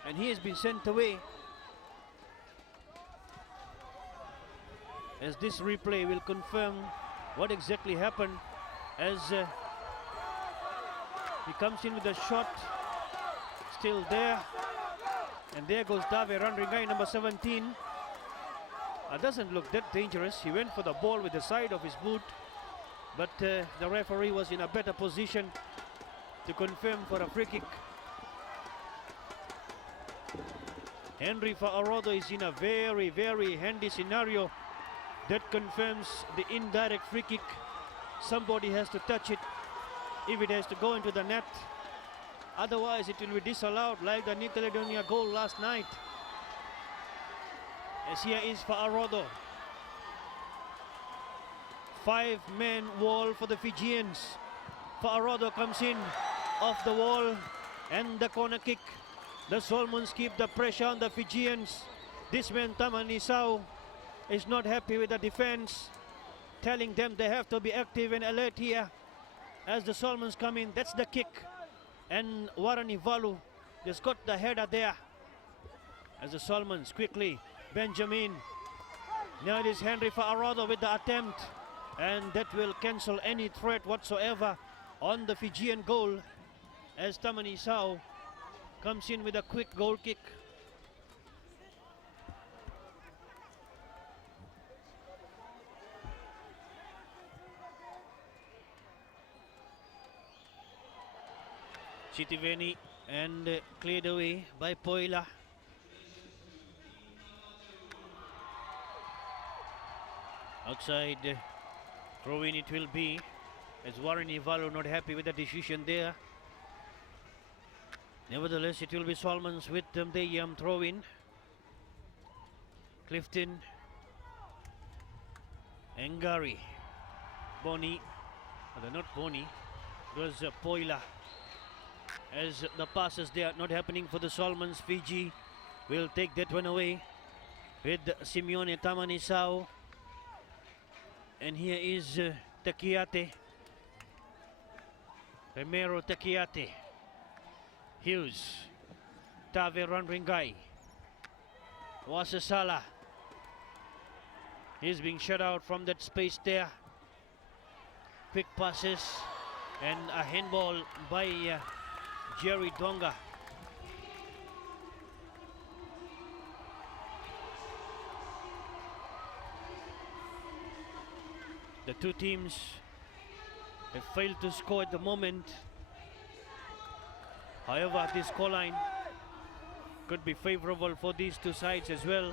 and he has been sent away. as this replay will confirm what exactly happened, as he comes in with a shot, still there, and there goes Dave Randringai, number 17. Doesn't look that dangerous. He went for the ball with the side of his boot, but the referee was in a better position to confirm for a free kick. Henry Fa'arodo is in a very, very handy scenario that confirms the indirect free kick. Somebody has to touch it if it has to go into the net. Otherwise, it will be disallowed, like the New Caledonia goal last night. As here is Fa'arodo. 5-man wall for the Fijians. Fa'arodo comes in off the wall and the corner kick. The Solomons keep the pressure on the Fijians. This man, Tamanisau, is not happy with the defense, telling them they have to be active and alert here as the Solomons come in. That's the kick. And Waranivalu just got the header there. As the Solomons quickly, Benjamin. Now it is Henry Fa'arodo with the attempt. And that will cancel any threat whatsoever on the Fijian goal, as Tamanisau comes in with a quick goal kick. Chitiveni and cleared away by Poila. Outside throw in it will be, as Warren Ivalo not happy with the decision there. Nevertheless, it will be Solomons with the throw in. Clifton, Angari, Boni, not Boni, it was Poila. As the passes there not happening for the Solomons, Fiji will take that one away with Simeone Tamanisau. And here is Takiate, Remero Takiate, Hughes, Tave Randringai, Wasasala. He's being shut out from that space there. Quick passes and a handball by Jerry Donga. The two teams have failed to score at the moment. However, this scoreline could be favorable for these two sides as well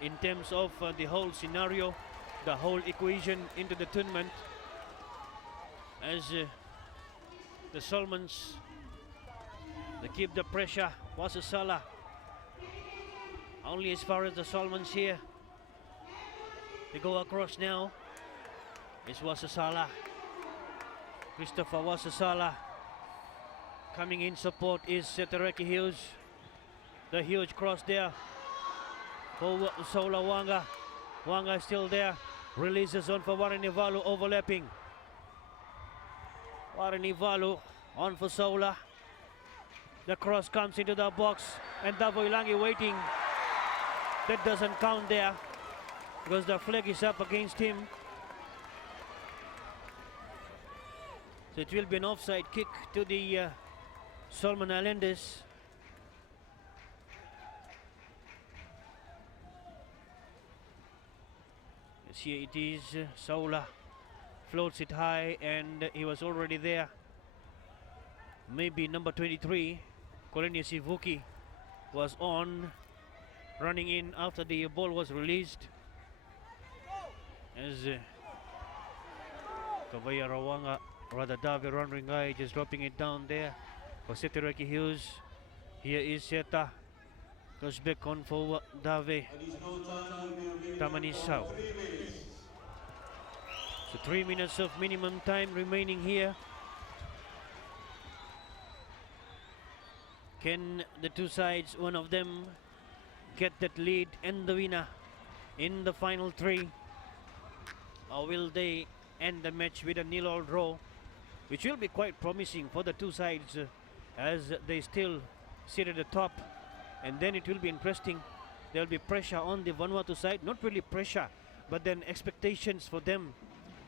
in terms of the whole scenario, the whole equation into the tournament, as the Solomons, they keep the pressure. Wasasala only as far as the Solomons here. They go across now. It's Wasasala, Christopher Wasasala. Coming in support is Tereki Hughes. The huge cross there for Sola Wanga. Wanga is still there. Releases on for Waranivalu, overlapping. Waranivalu on for Sola. The cross comes into the box and Davoilangi waiting. That doesn't count there because the flag is up against him. So it will be an offside kick to the Solomon Islanders. Yes, here it is. Saula floats it high and he was already there. Maybe number 23, Kolenia Sivuki, was on, running in after the ball was released. As Kavaya Rawanga, rather Davi Randringai just dropping it down there for Setireki Hughes. Here is Seta. Goes back on for Dave Tamanisau. So 3 minutes of minimum time remaining here. Can the two sides, one of them, get that lead and the winner in the final three? Or will they end the match with a 0-0 draw, which will be quite promising for the two sides as they still sit at the top. And then it will be interesting. There will be pressure on the Vanuatu side, not really pressure, but then expectations for them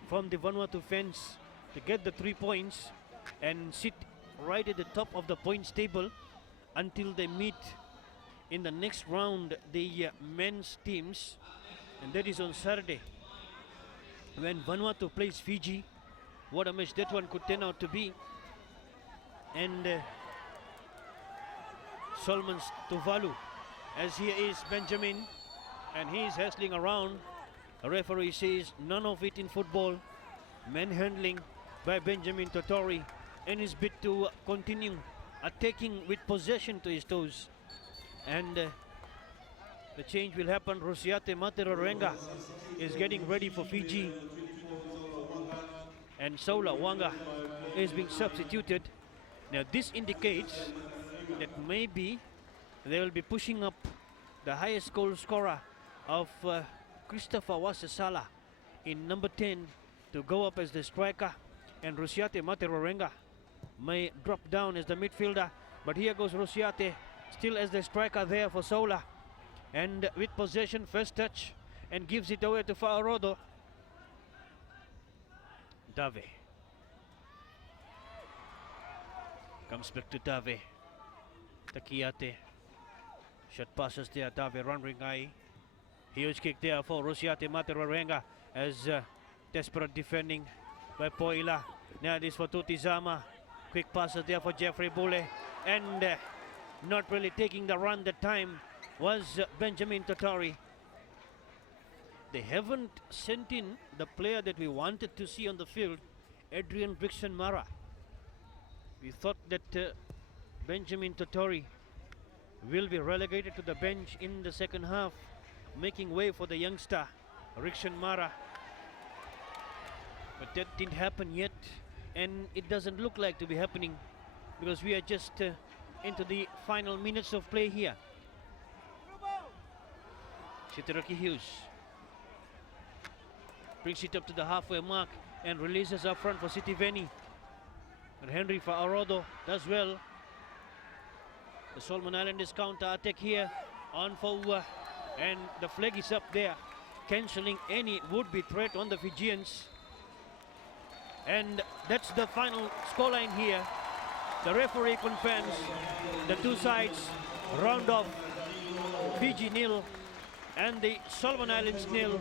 from the Vanuatu fans to get the 3 points and sit right at the top of the points table until they meet in the next round the men's teams, and that is on Saturday when Vanuatu plays Fiji. What a match that one could turn out to be. And Solomons Tuvalu, as here is Benjamin, and he's hustling around. A referee says none of it in football. Manhandling by Benjamin Totori in his bid to continue attacking with possession to his toes. And the change will happen. Rosiate Materarenga is getting ready for Fiji, and Saula Wanga is being substituted. Now this indicates that maybe they will be pushing up the highest goal scorer of Christopher Wasasala in number 10 to go up as the striker, and Rosiate Materarenga may drop down as the midfielder. But here goes Rosiate, still as the striker there for Saula, and with possession, first touch, and gives it away to Fa'arodo. Dave comes back to Dave. Takiate, shot passes there. Dave Ranringai. Huge kick there for Rosiate Materarenga as desperate defending by Poila. Now it is for Tutizama. Quick passes there for Jeffrey Bule, and not really taking the run that time was Benjamin Totori. They haven't sent in the player that we wanted to see on the field, Adrian Brixton Mara. We thought that Benjamin Totori will be relegated to the bench in the second half, making way for the youngster Rikshan Mara. But that didn't happen yet, and it doesn't look like to be happening because we are just into the final minutes of play here. Shitaraki Hughes brings it up to the halfway mark and releases up front for Sitiveni. And Henry Fa'arodo does well. The Solomon Islanders counter attack here on for and the flag is up there, cancelling any would-be threat on the Fijians. And that's the final scoreline here. The referee confirms the two sides round off. Fiji nil and the Solomon Islands nil,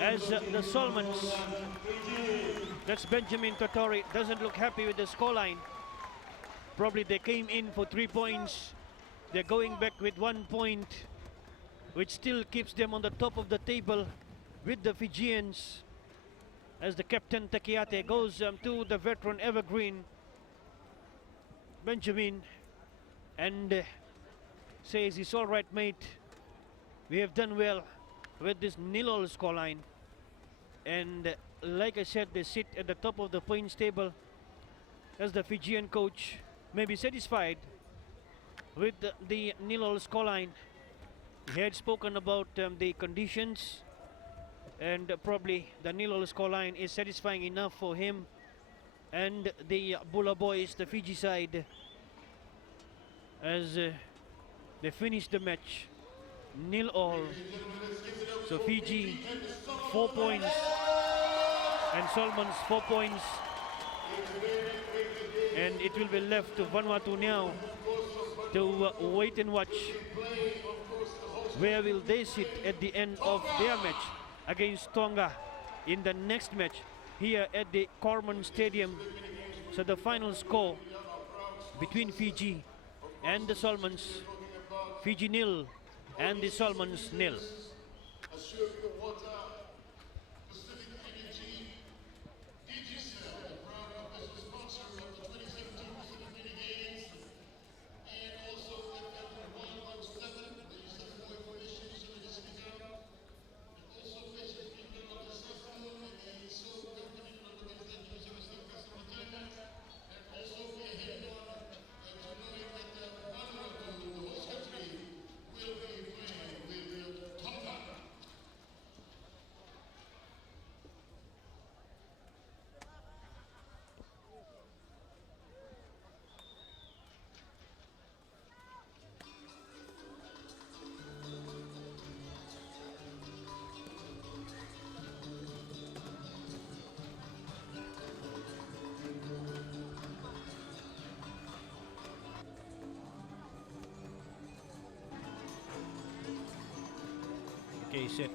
as the Solomons, that's Benjamin Totori, doesn't look happy with the scoreline. Probably they came in for 3 points. They're going back with 1 point, which still keeps them on the top of the table with the Fijians, as the captain Takiate goes to the veteran evergreen Benjamin and says, "It's all right, mate. We have done well with this nil-all scoreline." And like I said, they sit at the top of the points table, as the Fijian coach may be satisfied with the nil-all scoreline. He had spoken about the conditions, and probably the nil-all scoreline is satisfying enough for him and the Bula boys, the Fiji side, as they finish the match nil-all. So Fiji 4 points and Solomons 4 points, and it will be left to Vanuatu now to wait and watch where will they sit at the end of their match against Tonga in the next match here at the Corman Stadium. So the final score between Fiji and the Solomons, Fiji nil and the Solomons nil. set.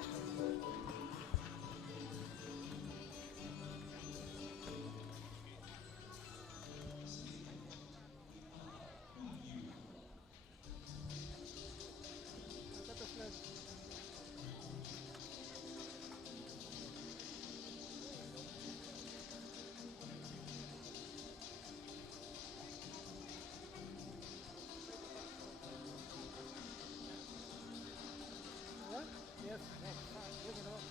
Set the flag. What? Yes, that's fine. Bring it on.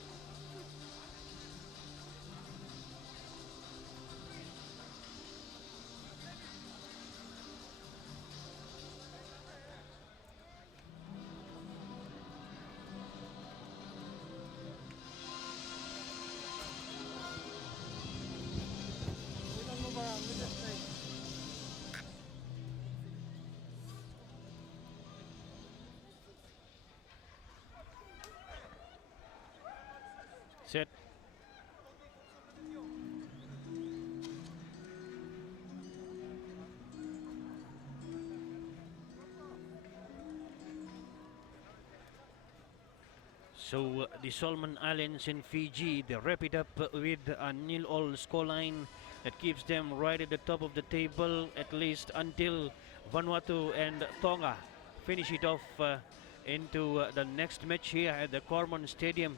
We don't move around. We just stay. Set. So the Solomon Islands in Fiji, they wrap it up with a 0-all scoreline that keeps them right at the top of the table, at least until Vanuatu and Tonga finish it off into the next match here at the Cormorant Stadium.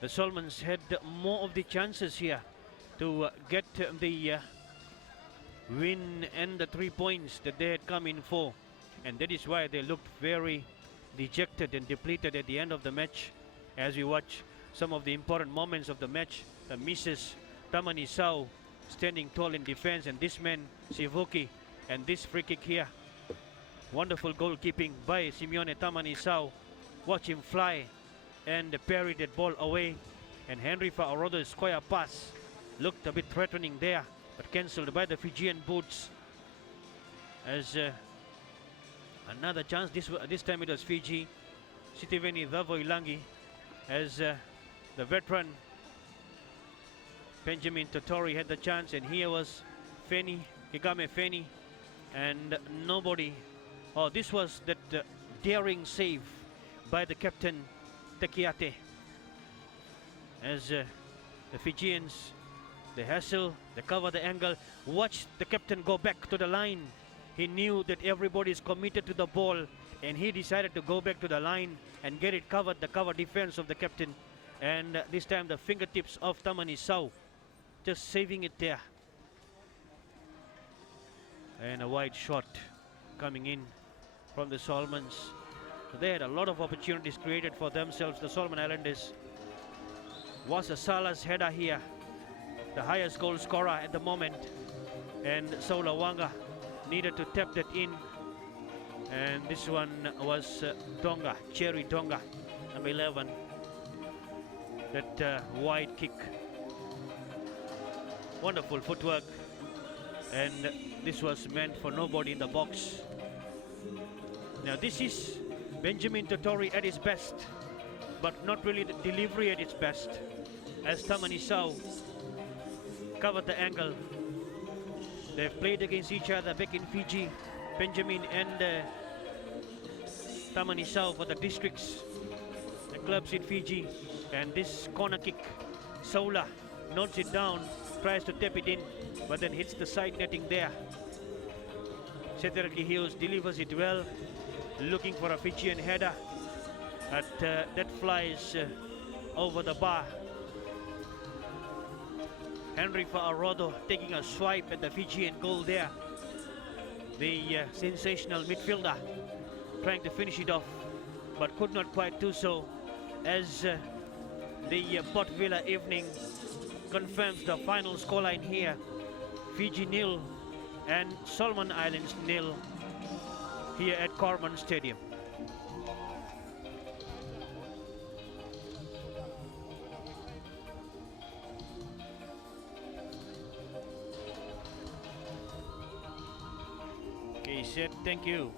The Solomons had more of the chances here to get the win and the 3 points that they had come in for, and that is why they looked very dejected and depleted at the end of the match. As we watch some of the important moments of the match, the misses, Tamani Sau standing tall in defense, and this man Sivuki, and this free kick here, wonderful goalkeeping by Simeone Tamani Sau. Watch him fly and parry that ball away, and Henry Fa'arodo's square pass looked a bit threatening there, but cancelled by the Fijian boots. As another chance, this time it was Fiji. Sitiveni Davoilangi, as the veteran Benjamin Totori had the chance, and here was Feni, Kigame Feni, and nobody. Oh, this was that daring save by the captain Tekiate, as the Fijians, they hassle, they cover the angle. Watch the captain go back to the line. He knew that everybody is committed to the ball, and he decided to go back to the line and get it covered, the cover defense of the captain. And this time the fingertips of Tamani Sau, just saving it there. And a wide shot coming in from the Solomons. They had a lot of opportunities created for themselves, the Solomon Islanders. Was a Sala's header here, the highest goal scorer at the moment, and Saula Wanga needed to tap that in, and this one was Tonga, Cherry Tonga, number 11, that wide kick. Wonderful footwork, and this was meant for nobody in the box. Now this is Benjamin Totori at his best, but not really the delivery at its best, as Tamani Sau covered the angle. They've played against each other back in Fiji, Benjamin and Tamani Sau for the districts, the clubs in Fiji. And this corner kick, Saula nods it down, tries to tap it in, but then hits the side netting there. Seteraki Hills delivers it well, looking for a Fijian header, but that flies over the bar. Henry Fa'arodo taking a swipe at the Fijian goal there. The sensational midfielder trying to finish it off, but could not quite do so, as the Port Vila Evening confirms the final scoreline here. Fiji 0 and Solomon Islands 0 here at Cormorant Stadium. Okay, set, thank you.